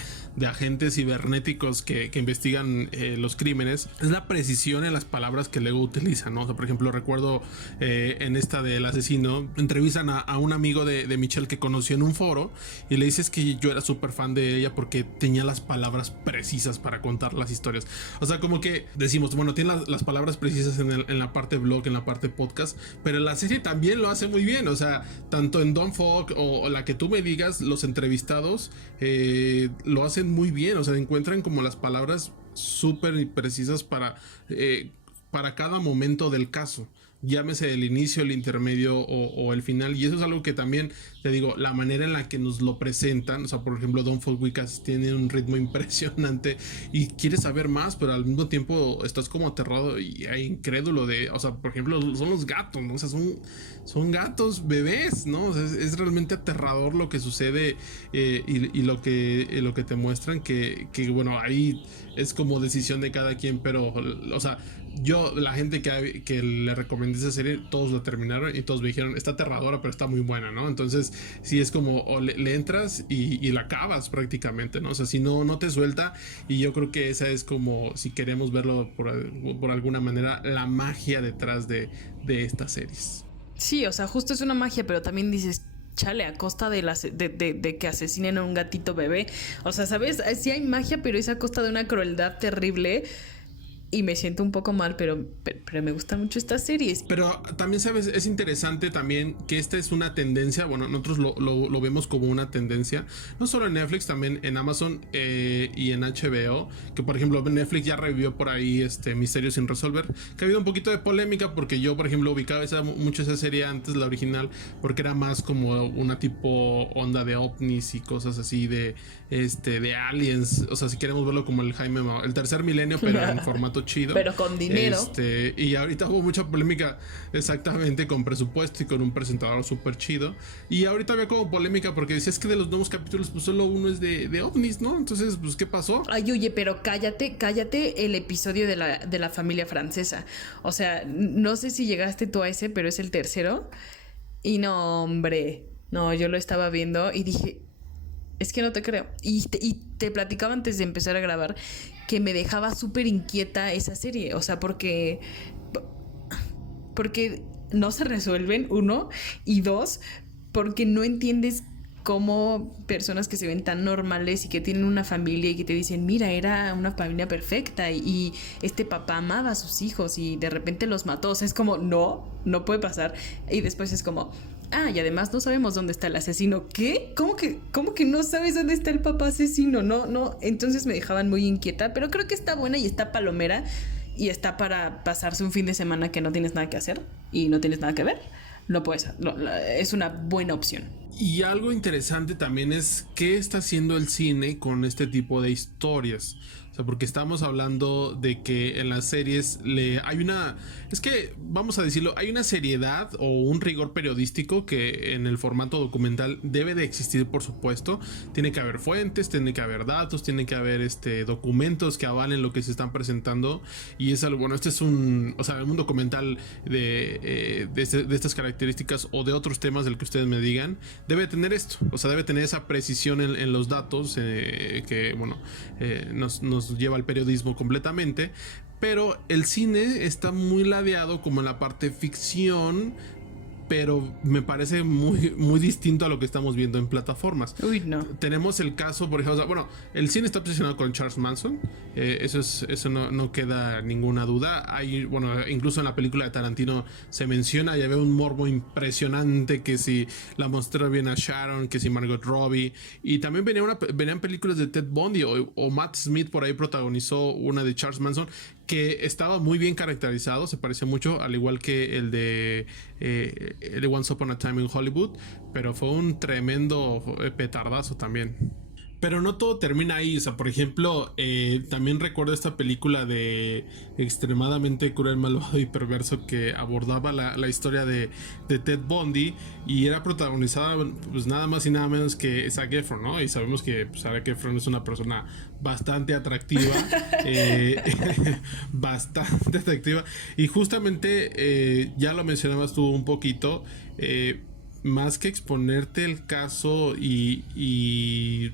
agentes cibernéticos que investigan los crímenes, es la precisión en las palabras que luego utilizan, ¿no? O sea, por ejemplo, recuerdo en esta del asesino, entrevistan a un amigo de Michelle que conoció en un foro, y le dices que yo era súper fan de ella porque tenía las palabras precisas para contar las historias. O sea, como que decimos, bueno, tiene las palabras precisas en la parte blog, en la parte podcast, pero la serie también lo hace muy bien. O sea, tanto en Don't Fuck o la que tú me digas, los entrevistados lo hacen muy bien. O sea, encuentran como las palabras súper precisas para cada momento del caso. Llámese el inicio, el intermedio o el final. Y eso es algo que también, te digo, la manera en la que nos lo presentan. O sea, por ejemplo, Don't Fuck With Cats tiene un ritmo impresionante y quieres saber más, pero al mismo tiempo estás como aterrado y incrédulo de... O sea, por ejemplo, son los gatos, ¿no? O sea, son gatos bebés, ¿no? O sea, es realmente aterrador lo que sucede y lo que te muestran, que bueno, ahí es como decisión de cada quien, pero, o sea, yo, la gente que le recomendé esa serie, todos la terminaron y todos me dijeron, está aterradora, pero está muy buena, ¿no? Entonces, sí es como, o le entras y la acabas prácticamente, ¿no? O sea, si no te suelta, y yo creo que esa es como, si queremos verlo por alguna manera, la magia detrás de estas series. Sí, o sea, justo es una magia, pero también dices, chale, a costa de que asesinen a un gatito bebé. O sea, ¿sabes? Sí hay magia, pero es a costa de una crueldad terrible. Y me siento un poco mal, pero me gustan mucho estas series. Pero también, ¿sabes? Es interesante también que esta es una tendencia. Bueno, nosotros lo vemos como una tendencia. No solo en Netflix, también en Amazon y en HBO. Que, por ejemplo, Netflix ya revivió por ahí Misterios sin resolver. Que ha habido un poquito de polémica porque yo, por ejemplo, ubicaba mucho esa serie antes, la original, porque era más como una tipo onda de ovnis y cosas así de aliens. O sea, si queremos verlo como el tercer milenio, pero en formato chido, pero con dinero. Y ahorita hubo mucha polémica, exactamente, con presupuesto y con un presentador súper chido. Y ahorita había como polémica porque decías que de los nuevos capítulos, pues solo uno es de ovnis, ¿no? Entonces, pues, ¿qué pasó? Ay, oye, pero cállate el episodio de la familia francesa. O sea, no sé si llegaste tú a ese, pero es el tercero. Y no, hombre, no, yo lo estaba viendo y dije, es que no te creo. Y te platicaba antes de empezar a grabar que me dejaba súper inquieta esa serie. O sea, porque no se resuelven, uno, y dos, porque no entiendes cómo personas que se ven tan normales y que tienen una familia y que te dicen, mira, era una familia perfecta y este papá amaba a sus hijos y de repente los mató. O sea, es como, no puede pasar. Y después es como, y además no sabemos dónde está el asesino. ¿Qué? ¿Cómo que no sabes dónde está el papá asesino? No. Entonces me dejaban muy inquieta, pero creo que está buena y está palomera y está para pasarse un fin de semana que no tienes nada que hacer y no tienes nada que ver. Es una buena opción. Y algo interesante también es qué está haciendo el cine con este tipo de historias. O sea, porque estamos hablando de que en las series vamos a decirlo, hay una seriedad o un rigor periodístico que en el formato documental debe de existir, por supuesto. Tiene que haber fuentes, tiene que haber datos, tiene que haber documentos que avalen lo que se están presentando. Y es algo, bueno, un documental de estas características o de otros temas del que ustedes me digan, debe tener esto. O sea, debe tener esa precisión en los datos que, bueno, nos lleva al periodismo completamente. Pero el cine está muy ladeado como en la parte ficción, pero me parece muy, muy distinto a lo que estamos viendo en plataformas. Uy, no. Tenemos el caso, por ejemplo, bueno, el cine está obsesionado con Charles Manson, eso no queda ninguna duda. Hay, bueno, incluso en la película de Tarantino se menciona, ya veo un morbo impresionante, que si la monstrera viene a Sharon, que si Margot Robbie, y también venían películas de Ted Bundy, o Matt Smith por ahí protagonizó una de Charles Manson, que estaba muy bien caracterizado, se parece mucho, al igual que el de Once Upon a Time in Hollywood, pero fue un tremendo petardazo también. Pero no todo termina ahí, o sea, por ejemplo, también recuerdo esta película de Extremadamente Cruel, Malvado y Perverso, que abordaba la historia de Ted Bundy, y era protagonizada pues nada más y nada menos que Zac Efron, ¿no? Y sabemos que pues, Zac Efron es una persona bastante atractiva, bastante atractiva, y justamente ya lo mencionabas tú un poquito, más que exponerte el caso y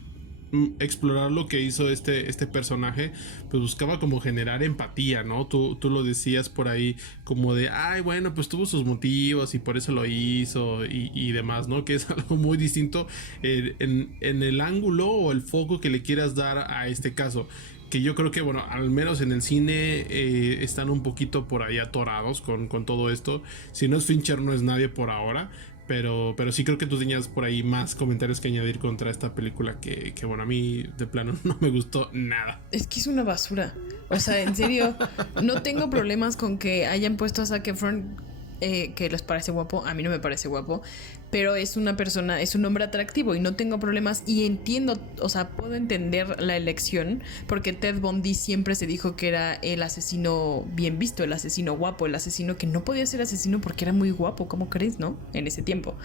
explorar lo que hizo este personaje, pues buscaba como generar empatía, ¿no? Tú lo decías por ahí como de, ay, bueno, pues tuvo sus motivos y por eso lo hizo y demás, ¿no? Que es algo muy distinto en el ángulo o el foco que le quieras dar a este caso, que yo creo que, bueno, al menos en el cine están un poquito por ahí atorados con todo esto. Si no es Fincher, no es nadie por ahora. Pero sí creo que tú tenías por ahí más comentarios que añadir contra esta película que bueno, a mí de plano no me gustó nada. Es que es una basura. O sea, en serio, no tengo problemas con que hayan puesto a Zac Efron, que les parece guapo. A mí no me parece guapo, pero es una persona, es un hombre atractivo y no tengo problemas, y entiendo, o sea, puedo entender la elección, porque Ted Bundy siempre se dijo que era el asesino bien visto, el asesino guapo, el asesino que no podía ser asesino porque era muy guapo, ¿cómo crees, no? En ese tiempo.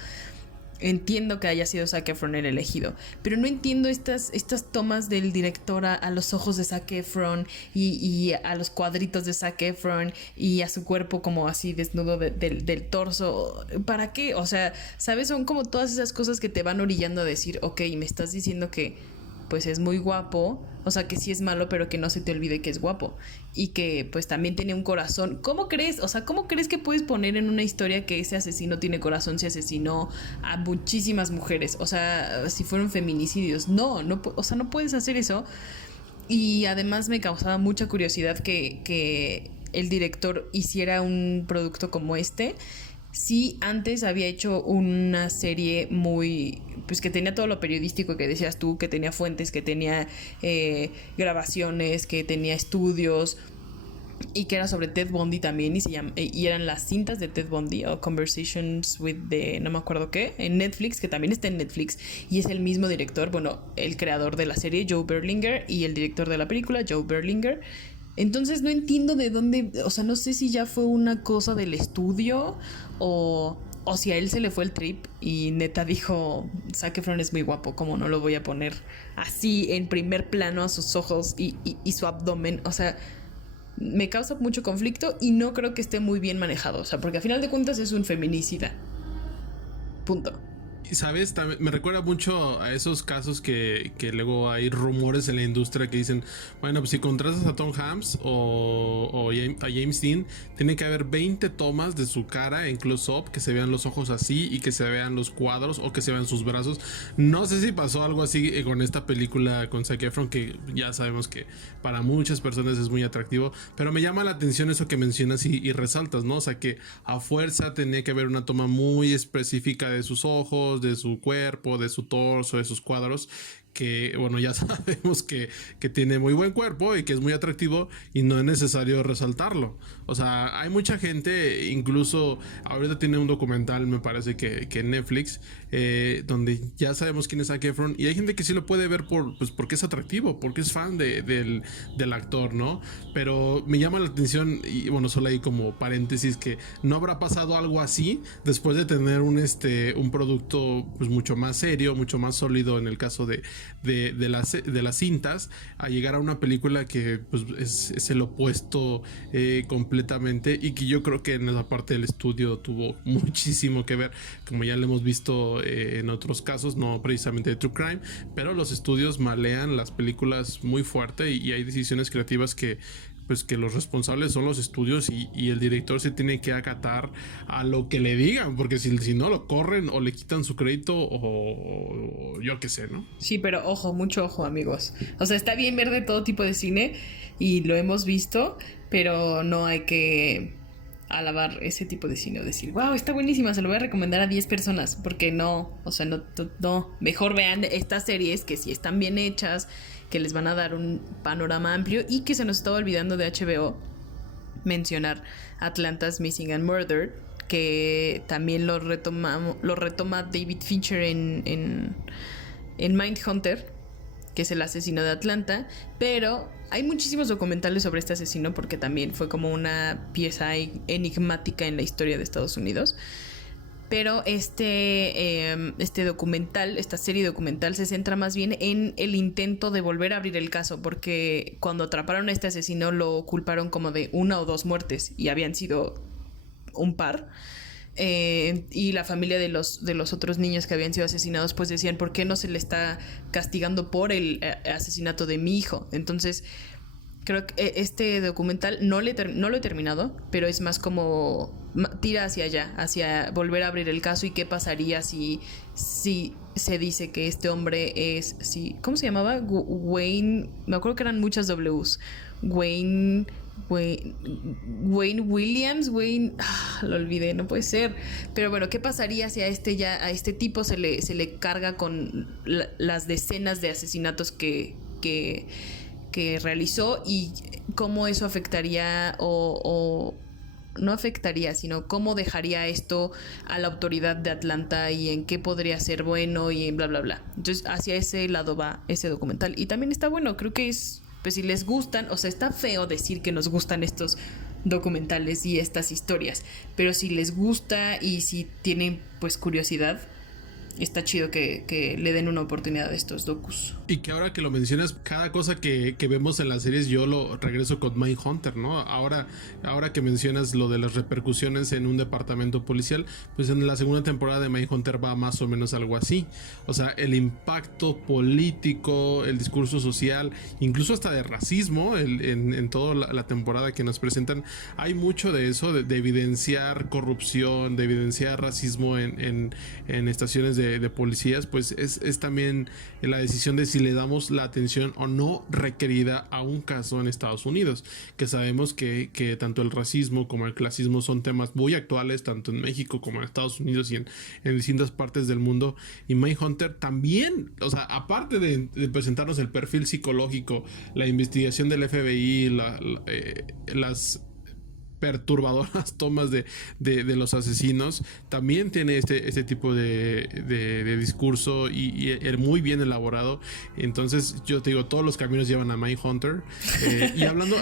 Entiendo que haya sido Zac Efron el elegido, pero no entiendo estas tomas del director a los ojos de Zac Efron y a los cuadritos de Zac Efron y a su cuerpo como así desnudo del torso. ¿Para qué? O sea, ¿sabes? Son como todas esas cosas que te van orillando a decir, ok, me estás diciendo que pues es muy guapo, o sea, que sí es malo, pero que no se te olvide que es guapo y que pues también tiene un corazón. ¿Cómo crees? O sea, ¿cómo crees que puedes poner en una historia que ese asesino tiene corazón si asesinó a muchísimas mujeres? O sea, si fueron feminicidios. No, o sea, no puedes hacer eso. Y además me causaba mucha curiosidad que el director hiciera un producto como este. Sí, antes había hecho una serie muy, pues que tenía todo lo periodístico que decías tú, que tenía fuentes, que tenía grabaciones, que tenía estudios, y que era sobre Ted Bundy también, y eran las cintas de Ted Bundy, o Conversations with the no me acuerdo qué, en Netflix, que también está en Netflix, y es el mismo director, bueno, el creador de la serie, Joe Berlinger, y el director de la película, Joe Berlinger. Entonces no entiendo de dónde, o sea, no sé si ya fue una cosa del estudio o si a él se le fue el trip y neta dijo, Zac Efron es muy guapo, ¿cómo no lo voy a poner así en primer plano a sus ojos y su abdomen? O sea, me causa mucho conflicto y no creo que esté muy bien manejado, o sea, porque a final de cuentas es un feminicida. Punto. Y sabes, también me recuerda mucho a esos casos que luego hay rumores en la industria que dicen, bueno, pues si contratas a Tom Hanks o a James Dean, tiene que haber 20 tomas de su cara en close-up, que se vean los ojos así y que se vean los cuadros o que se vean sus brazos. No sé si pasó algo así con esta película con Zac Efron, que ya sabemos que para muchas personas es muy atractivo, pero me llama la atención eso que mencionas y resaltas, ¿no? O sea, que a fuerza tenía que haber una toma muy específica de sus ojos, de su cuerpo, de su torso, de sus cuadros, que bueno, ya sabemos que tiene muy buen cuerpo y que es muy atractivo y no es necesario resaltarlo. O sea, hay mucha gente, incluso ahorita tiene un documental, me parece que en Netflix, donde ya sabemos quién es Zac Efron, y hay gente que sí lo puede ver porque es atractivo, porque es fan del actor, ¿no? Pero me llama la atención, y bueno, solo ahí como paréntesis, que no habrá pasado algo así después de tener un producto pues mucho más serio, mucho más sólido en el caso de las cintas, a llegar a una película que pues es el opuesto completamente, y que yo creo que en esa parte del estudio tuvo muchísimo que ver, como ya lo hemos visto en otros casos, no precisamente de True Crime, pero los estudios malean las películas muy fuerte y hay decisiones creativas que pues que los responsables son los estudios y el director se tiene que acatar a lo que le digan, porque si no lo corren o le quitan su crédito o yo qué sé, ¿no? Sí, pero ojo, mucho ojo, amigos. O sea, está bien ver de todo tipo de cine y lo hemos visto, pero no hay que alabar ese tipo de cine o decir, wow, está buenísima, se lo voy a recomendar a 10 personas, porque no, o sea, no, mejor vean estas series que sí están bien hechas, que les van a dar un panorama amplio y que se nos estaba olvidando de HBO mencionar Atlanta's Missing and Murdered, que también lo retoma David Fincher en Mindhunter, que es el asesino de Atlanta, pero hay muchísimos documentales sobre este asesino porque también fue como una pieza enigmática en la historia de Estados Unidos. Pero este documental, esta serie documental se centra más bien en el intento de volver a abrir el caso, porque cuando atraparon a este asesino lo culparon como de 1 o 2 muertes y habían sido un par. Y la familia de los otros niños que habían sido asesinados pues decían, ¿por qué no se le está castigando por el asesinato de mi hijo? Entonces creo que este documental no lo he terminado, pero es más como tira hacia allá, hacia volver a abrir el caso y qué pasaría si se dice que este hombre es, ¿cómo se llamaba? Wayne, me acuerdo que eran muchas Ws. Wayne Williams, lo olvidé, no puede ser. Pero bueno, ¿qué pasaría si a este tipo se le carga con las decenas de asesinatos que realizó y cómo eso afectaría o no afectaría, sino cómo dejaría esto a la autoridad de Atlanta y en qué podría ser bueno y bla, bla, bla? Entonces, hacia ese lado va ese documental. Y también está bueno, creo que es, pues si les gustan, o sea, está feo decir que nos gustan estos documentales y estas historias, pero si les gusta y si tienen pues curiosidad, está chido que le den una oportunidad a estos docus. Y que ahora que lo mencionas, cada cosa que vemos en las series yo lo regreso con Mindhunter, ¿no? Ahora que mencionas lo de las repercusiones en un departamento policial, pues en la segunda temporada de Mindhunter va más o menos algo así. O sea, el impacto político, el discurso social, incluso hasta de racismo en toda la temporada que nos presentan. Hay mucho de eso, de evidenciar corrupción, de evidenciar racismo en estaciones de policías, pues es también la decisión de si le damos la atención o no requerida a un caso en Estados Unidos, que sabemos que tanto el racismo como el clasismo son temas muy actuales, tanto en México como en Estados Unidos y en distintas partes del mundo. Y Mindhunter también, o sea, aparte de presentarnos el perfil psicológico, la investigación del FBI, las perturbadoras tomas de los asesinos, también tiene este tipo de discurso y muy bien elaborado. Entonces yo te digo, todos los caminos llevan a Mindhunter. Y hablando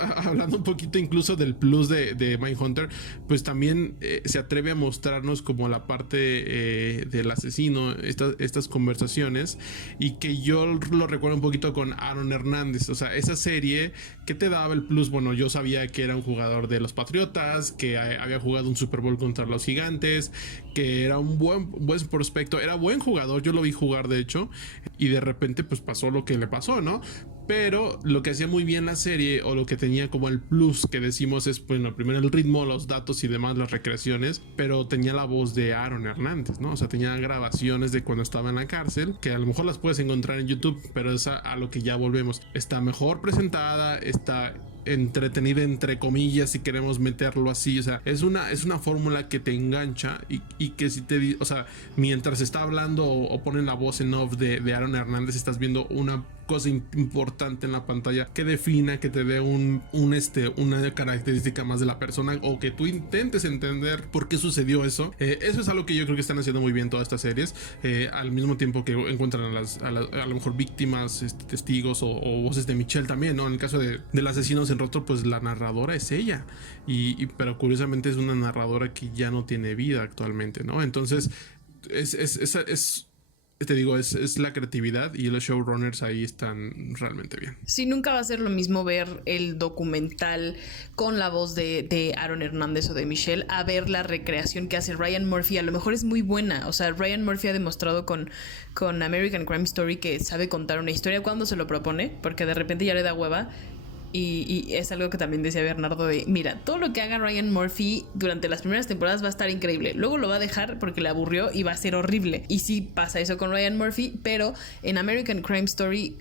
un poquito incluso del plus de Mindhunter, pues también se atreve a mostrarnos como la parte del asesino, estas conversaciones, y que yo lo recuerdo un poquito con Aaron Hernández. O sea, esa serie que te daba el plus, bueno, yo sabía que era un jugador de los Patriotas, que había jugado un Super Bowl contra los Gigantes, que era un buen prospecto, era buen jugador, yo lo vi jugar de hecho, y de repente pues pasó lo que le pasó, ¿no? Pero lo que hacía muy bien la serie, o lo que tenía como el plus que decimos, es, bueno, primero el ritmo, los datos y demás, las recreaciones, pero tenía la voz de Aaron Hernández, ¿no? O sea, tenía grabaciones de cuando estaba en la cárcel, que a lo mejor las puedes encontrar en YouTube, pero es a lo que ya volvemos. Está mejor presentada, está entretenida entre comillas, si queremos meterlo así. O sea, es una fórmula que te engancha y que si te, o sea, mientras está hablando o ponen la voz en off de Aaron Hernández, estás viendo una cosa importante en la pantalla que defina, que te dé una característica más de la persona, o que tú intentes entender por qué sucedió eso. Eso es algo que yo creo que están haciendo muy bien todas estas series, al mismo tiempo que encuentran a lo mejor víctimas, testigos o voces de Michelle también, ¿no? En el caso del asesino sin rostro, pues la narradora es ella, pero curiosamente es una narradora que ya no tiene vida actualmente, ¿no? Entonces te digo, es la creatividad, y los showrunners ahí están realmente bien. Sí, nunca va a ser lo mismo ver el documental con la voz de Aaron Hernández o de Michelle a ver la recreación que hace Ryan Murphy. A lo mejor es muy buena. O sea, Ryan Murphy ha demostrado con American Crime Story que sabe contar una historia cuando se lo propone, porque de repente ya le da hueva. Y es algo que también decía Bernardo de, mira, todo lo que haga Ryan Murphy durante las primeras temporadas va a estar increíble. Luego lo va a dejar porque le aburrió y va a ser horrible. Y sí pasa eso con Ryan Murphy, pero en American Crime Story,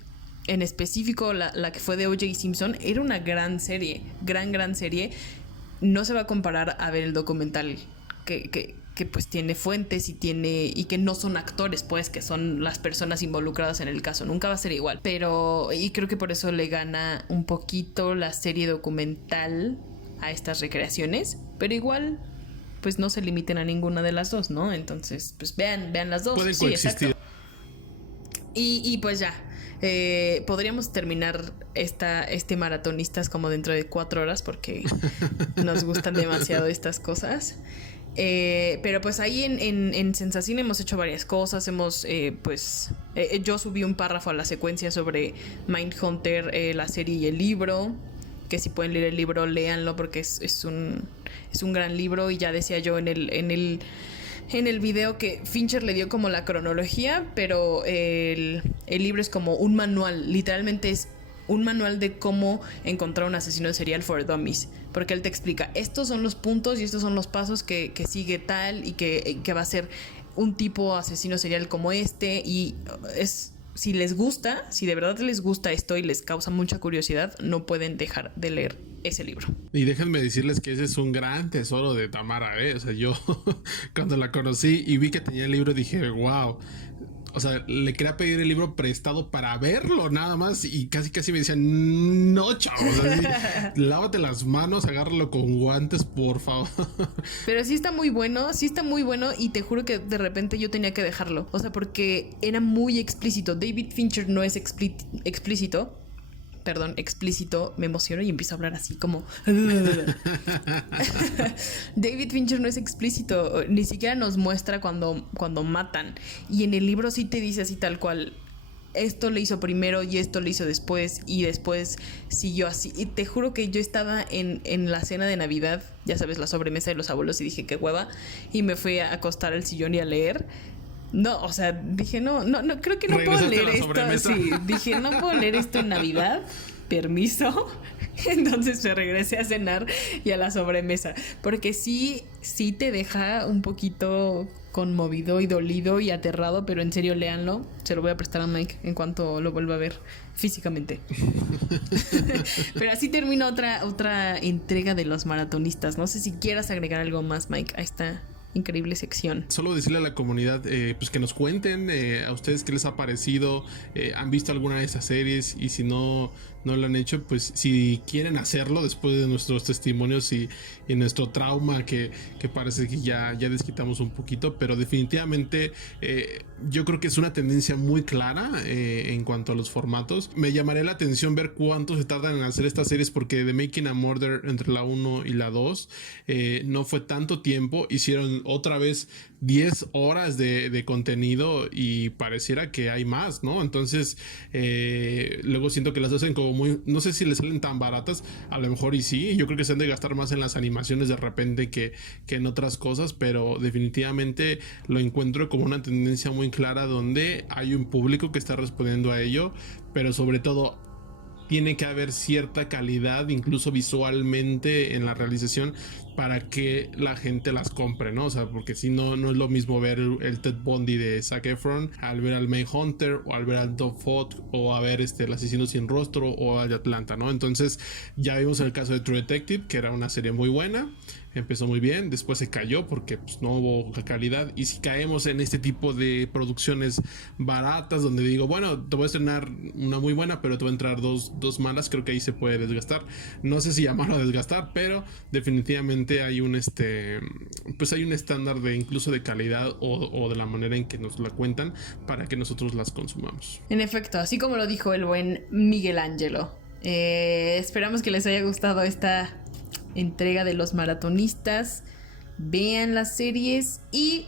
en específico la que fue de O.J. Simpson, era una gran serie. Gran serie. No se va a comparar a ver el documental que pues tiene fuentes y que no son actores, pues, que son las personas involucradas en el caso. Nunca va a ser igual. Y creo que por eso le gana un poquito la serie documental a estas recreaciones. Pero igual, pues no se limiten a ninguna de las dos, ¿no? Entonces, pues vean las dos. Pueden coexistir. Exacto. Y pues ya. Podríamos terminar este maratonistas como dentro de 4 horas porque nos gustan demasiado estas cosas. Pero pues ahí en Sensacine hemos hecho varias cosas. Yo subí un párrafo a la secuencia sobre Mindhunter, la serie y el libro, que si pueden leer el libro, léanlo porque es un gran libro. Y ya decía yo en el video que Fincher le dio como la cronología, pero el libro es como un manual, literalmente es un manual de cómo encontrar un asesino serial for dummies, porque él te explica, estos son los puntos y estos son los pasos que sigue tal y que va a ser un tipo asesino serial como este. Y si les gusta, si de verdad les gusta esto y les causa mucha curiosidad, no pueden dejar de leer ese libro. Y déjenme decirles que ese es un gran tesoro de Tamara, ¿eh? O sea, yo cuando la conocí y vi que tenía el libro dije, wow. O sea, le quería pedir el libro prestado para verlo nada más y casi me decían, no, chavo, o sea, lávate las manos, agárralo con guantes, por favor. Pero sí está muy bueno y te juro que de repente yo tenía que dejarlo. O sea, porque era muy explícito. David Fincher no es explícito. Perdón, explícito, me emociono y empiezo a hablar así como... David Fincher no es explícito, ni siquiera nos muestra cuando matan. Y en el libro sí te dice así tal cual, esto le hizo primero y esto le hizo después y después siguió así. Y te juro que yo estaba en la cena de Navidad, ya sabes, la sobremesa de los abuelos, y dije, qué hueva, y me fui a acostar al sillón y a leer. No, o sea, dije, no, creo que no puedo leer esto. Sí, dije, no puedo leer esto en Navidad. Permiso. Entonces me regresé a cenar y a la sobremesa. Porque sí te deja un poquito conmovido y dolido y aterrado, pero en serio, léanlo. Se lo voy a prestar a Mike en cuanto lo vuelva a ver físicamente. Pero así termina otra entrega de los maratonistas. No sé si quieras agregar algo más, Mike, a esta increíble sección. Solo decirle a la comunidad pues que nos cuenten a ustedes qué les ha parecido, han visto alguna de esas series, y si no lo han hecho, pues si quieren hacerlo después de nuestros testimonios y nuestro trauma que parece que ya desquitamos un poquito, pero definitivamente yo creo que es una tendencia muy clara en cuanto a los formatos. Me llamaría la atención ver cuánto se tardan en hacer estas series, porque The Making a Murder, entre la 1 y la 2 no fue tanto tiempo, hicieron otra vez 10 horas de contenido y pareciera que hay más, ¿no? Entonces luego siento que las hacen como muy, no sé si les salen tan baratas, a lo mejor y sí, yo creo que se han de gastar más en las animaciones de repente que en otras cosas, pero definitivamente lo encuentro como una tendencia muy clara donde hay un público que está respondiendo a ello, pero sobre todo tiene que haber cierta calidad, incluso visualmente, en la realización para que la gente las compre, ¿no? O sea, porque si no es lo mismo ver el Ted Bundy de Zac Efron al ver al Mindhunter o al ver al Dog Fott o a ver el Asesino sin Rostro o al de Atlanta, ¿no? Entonces ya vimos el caso de True Detective, que era una serie muy buena, empezó muy bien, después se cayó porque pues, no hubo calidad. Y si caemos en este tipo de producciones baratas donde digo, bueno, te voy a estrenar una muy buena, pero te va a entrar dos malas, creo que ahí se puede desgastar. No sé si llamarlo a desgastar, pero definitivamente hay un pues hay un estándar de incluso de calidad o de la manera en que nos la cuentan para que nosotros las consumamos. En efecto, así como lo dijo el buen Miguel Ángelo. Esperamos que les haya gustado esta entrega de los maratonistas. Vean las series y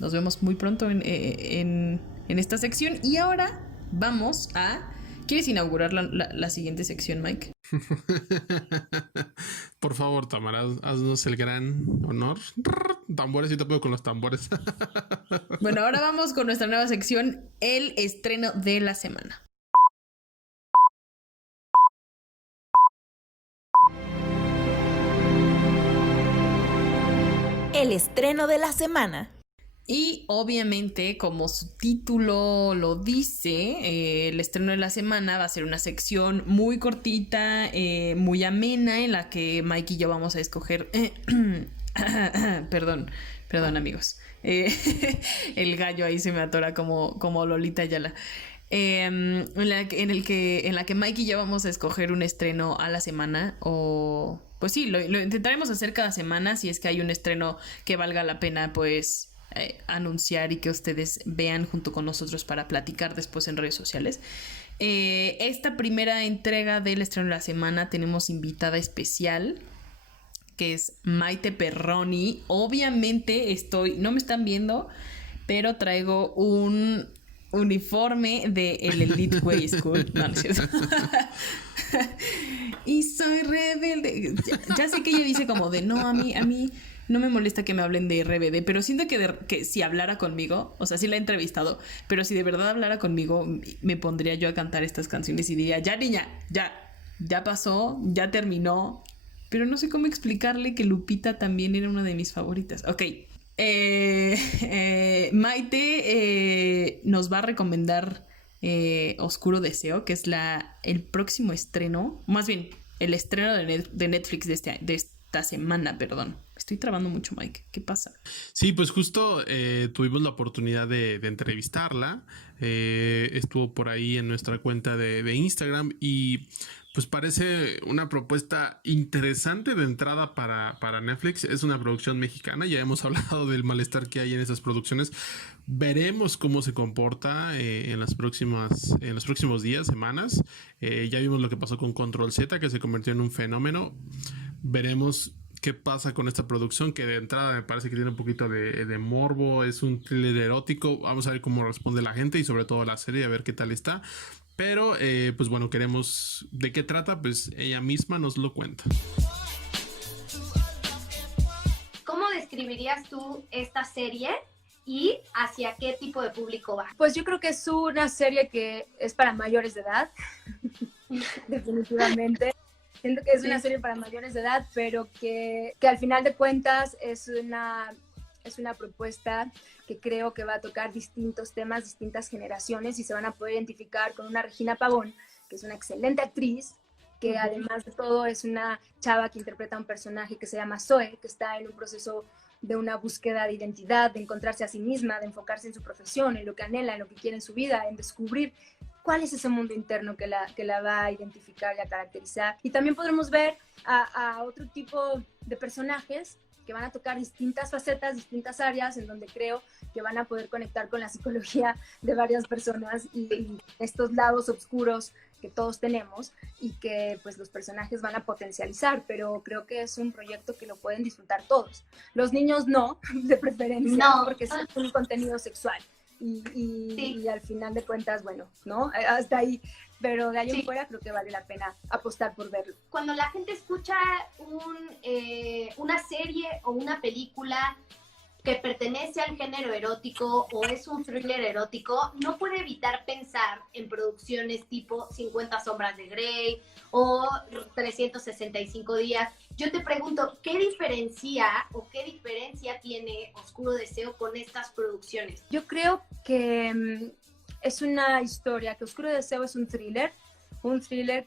nos vemos muy pronto en esta sección. Y ahora vamos a... ¿Quieres inaugurar la siguiente sección, Mike? Por favor, Tamara, haznos el gran honor. Tambores, yo te puedo con los tambores. Bueno, ahora vamos con nuestra nueva sección, el estreno de la semana. El estreno de la semana. Y obviamente, como su título lo dice, el estreno de la semana va a ser una sección muy cortita, muy amena, en la que Mike y yo vamos a escoger... perdón amigos. El gallo ahí se me atora como Lolita Ayala. En la que Mike y yo vamos a escoger un estreno a la semana, o pues sí, lo intentaremos hacer cada semana si es que hay un estreno que valga la pena pues anunciar y que ustedes vean junto con nosotros para platicar después en redes sociales. Esta primera entrega del estreno de la semana tenemos invitada especial, que es Maite Perroni. Obviamente no me están viendo, pero traigo un uniforme de el Elite Way School. No, no es cierto. Y soy rebelde. Ya sé que ella dice como de no, a mí no me molesta que me hablen de RBD, pero siento que si hablara conmigo, o sea, sí la he entrevistado, pero si de verdad hablara conmigo, me pondría yo a cantar estas canciones y diría, ya niña, ya pasó, ya terminó, pero no sé cómo explicarle que Lupita también era una de mis favoritas. Ok, Maite nos va a recomendar Oscuro Deseo, que es el próximo estreno, más bien, el estreno de Netflix de esta semana, perdón. Estoy trabando mucho, Mike. ¿Qué pasa? Sí, pues justo tuvimos la oportunidad de entrevistarla. Estuvo por ahí en nuestra cuenta de Instagram y pues parece una propuesta interesante de entrada para Netflix. Es una producción mexicana. Ya hemos hablado del malestar que hay en esas producciones. Veremos cómo se comporta en los próximos días, semanas. Ya vimos lo que pasó con Control Z, que se convirtió en un fenómeno. Veremos qué pasa con esta producción, que de entrada me parece que tiene un poquito de morbo, es un thriller erótico. Vamos a ver cómo responde la gente y sobre todo la serie, a ver qué tal está. Pero, pues bueno, queremos... ¿De qué trata? Pues ella misma nos lo cuenta. ¿Cómo describirías tú esta serie y hacia qué tipo de público va? Pues yo creo que es una serie que es para mayores de edad, definitivamente. Siento que es una serie para mayores de edad, pero que al final de cuentas es una propuesta que creo que va a tocar distintos temas, distintas generaciones, y se van a poder identificar con una Regina Pavón, que es una excelente actriz, que además de todo es una chava que interpreta un personaje que se llama Zoe, que está en un proceso de una búsqueda de identidad, de encontrarse a sí misma, de enfocarse en su profesión, en lo que anhela, en lo que quiere en su vida, en descubrir cuál es ese mundo interno que la va a identificar y a caracterizar. Y también podremos ver a otro tipo de personajes que van a tocar distintas facetas, distintas áreas, en donde creo que van a poder conectar con la psicología de varias personas y estos lados oscuros que todos tenemos y que pues los personajes van a potencializar, pero creo que es un proyecto que lo pueden disfrutar todos. Los niños no, de preferencia, no, porque es un contenido sexual. Y al final de cuentas, bueno, ¿no? Hasta ahí, pero de ahí en fuera creo que vale la pena apostar por verlo. Cuando la gente escucha una serie o una película que pertenece al género erótico o es un thriller erótico, no puede evitar pensar en producciones tipo 50 sombras de Grey o 365 días. Yo te pregunto, ¿qué diferencia tiene Oscuro Deseo con estas producciones? Yo creo que es una historia, que Oscuro Deseo es un thriller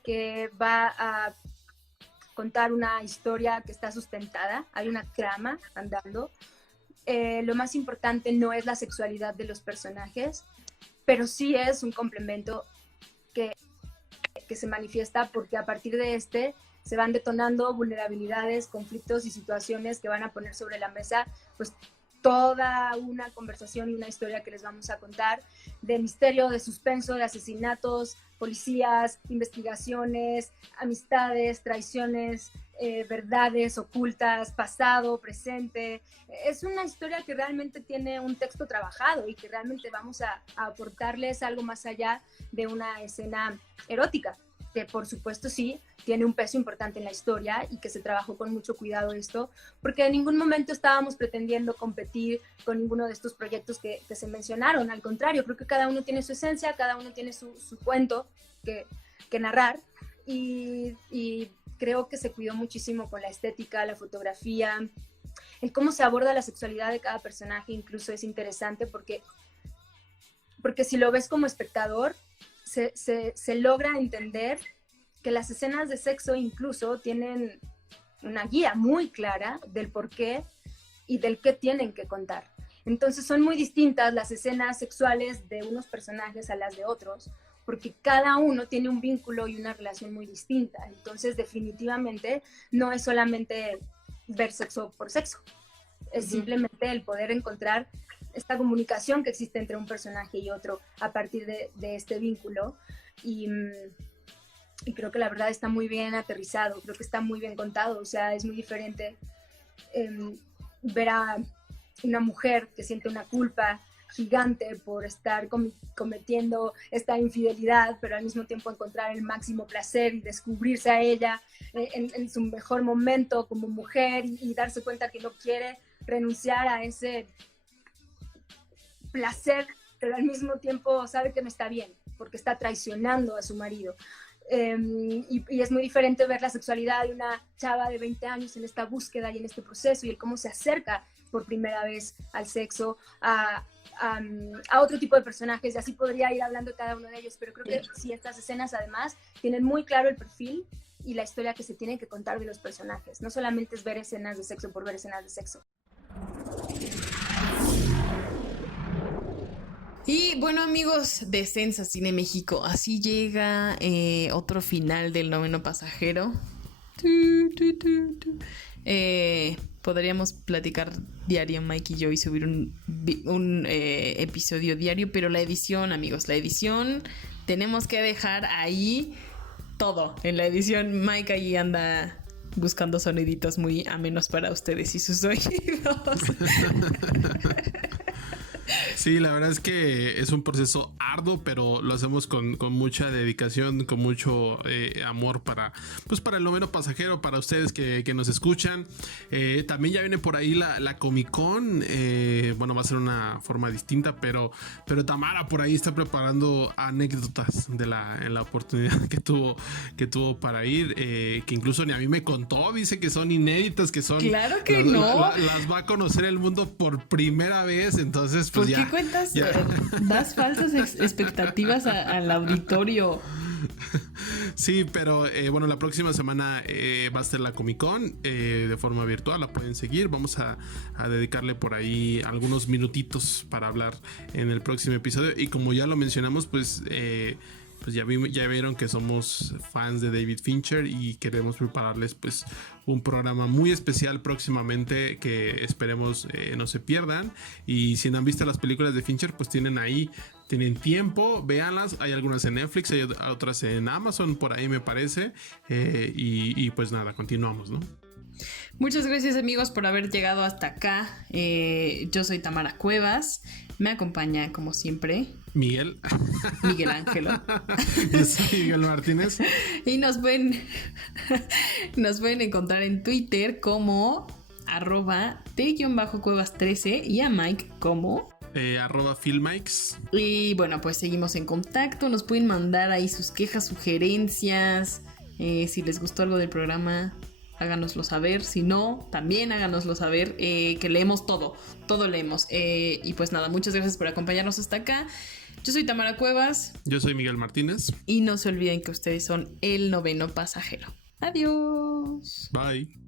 que va a contar una historia que está sustentada, hay una trama andando. Lo más importante no es la sexualidad de los personajes, pero sí es un complemento que se manifiesta porque a partir de se van detonando vulnerabilidades, conflictos y situaciones que van a poner sobre la mesa pues toda una conversación y una historia que les vamos a contar de misterio, de suspenso, de asesinatos, policías, investigaciones, amistades, traiciones, verdades ocultas, pasado, presente. Es una historia que realmente tiene un texto trabajado y que realmente vamos a aportarles algo más allá de una escena erótica, que por supuesto sí tiene un peso importante en la historia y que se trabajó con mucho cuidado esto, porque en ningún momento estábamos pretendiendo competir con ninguno de estos proyectos que se mencionaron. Al contrario, creo que cada uno tiene su esencia, cada uno tiene su cuento que narrar y creo que se cuidó muchísimo con la estética, la fotografía, el cómo se aborda la sexualidad de cada personaje incluso es interesante porque si lo ves como espectador, se logra entender que las escenas de sexo incluso tienen una guía muy clara del por qué y del qué tienen que contar. Entonces son muy distintas las escenas sexuales de unos personajes a las de otros, porque cada uno tiene un vínculo y una relación muy distinta. Entonces definitivamente no es solamente ver sexo por sexo, es simplemente el poder encontrar esta comunicación que existe entre un personaje y otro a partir de este vínculo. Y creo que la verdad está muy bien aterrizado, creo que está muy bien contado, o sea, es muy diferente ver a una mujer que siente una culpa gigante por estar cometiendo esta infidelidad, pero al mismo tiempo encontrar el máximo placer y descubrirse a ella en su mejor momento como mujer y darse cuenta que no quiere renunciar a ese placer, pero al mismo tiempo sabe que no está bien porque está traicionando a su marido. Y es muy diferente ver la sexualidad de una chava de 20 años en esta búsqueda y en este proceso y el cómo se acerca por primera vez al sexo, a otro tipo de personajes, y así podría ir hablando de cada uno de ellos, pero creo que sí, estas escenas además tienen muy claro el perfil y la historia que se tiene que contar de los personajes. No solamente es ver escenas de sexo por ver escenas de sexo. Y bueno, amigos de Sensa Cine México, así llega otro final del Noveno Pasajero. Podríamos platicar diario, Mike y yo, y subir un episodio diario, pero la edición, amigos, la edición, tenemos que dejar ahí todo. En la edición, Mike ahí anda buscando soniditos muy amenos para ustedes y sus oídos. Sí, la verdad es que es un proceso arduo, pero lo hacemos con mucha dedicación, con mucho amor para el Noveno Pasajero, para ustedes que nos escuchan. También ya viene por ahí la Comic Con. Bueno, va a ser una forma distinta, pero Tamara por ahí está preparando anécdotas en la oportunidad que tuvo para ir, que incluso ni a mí me contó. Dice que son inéditas, que son... Claro que no. Las va a conocer el mundo por primera vez, entonces ¿Por pues qué cuentas? Das falsas expectativas al auditorio. Sí, pero bueno, la próxima semana va a ser la Comic Con de forma virtual, la pueden seguir. Vamos a dedicarle por ahí algunos minutitos para hablar en el próximo episodio. Y como ya lo mencionamos, pues ya vieron que somos fans de David Fincher y queremos prepararles pues un programa muy especial próximamente que esperemos no se pierdan. Y si no han visto las películas de Fincher, pues tienen tiempo, véanlas. Hay algunas en Netflix, hay otras en Amazon, por ahí me parece. Y pues nada, continuamos, ¿no? Muchas gracias, amigos, por haber llegado hasta acá. Yo soy Tamara Cuevas. Me acompaña, como siempre, Miguel Ángelo. Yo soy Miguel Martínez. Y nos pueden encontrar en Twitter como @t_cuevas13 y a Mike como @filmikes. Y bueno, pues seguimos en contacto. Nos pueden mandar ahí sus quejas, sugerencias. Si les gustó algo del programa, háganoslo saber. Si no, también háganoslo saber, que leemos todo leemos. Y pues nada, muchas gracias por acompañarnos hasta acá. Yo soy Tamara Cuevas. Yo soy Miguel Martínez. Y no se olviden que ustedes son el Noveno Pasajero. Adiós. Bye.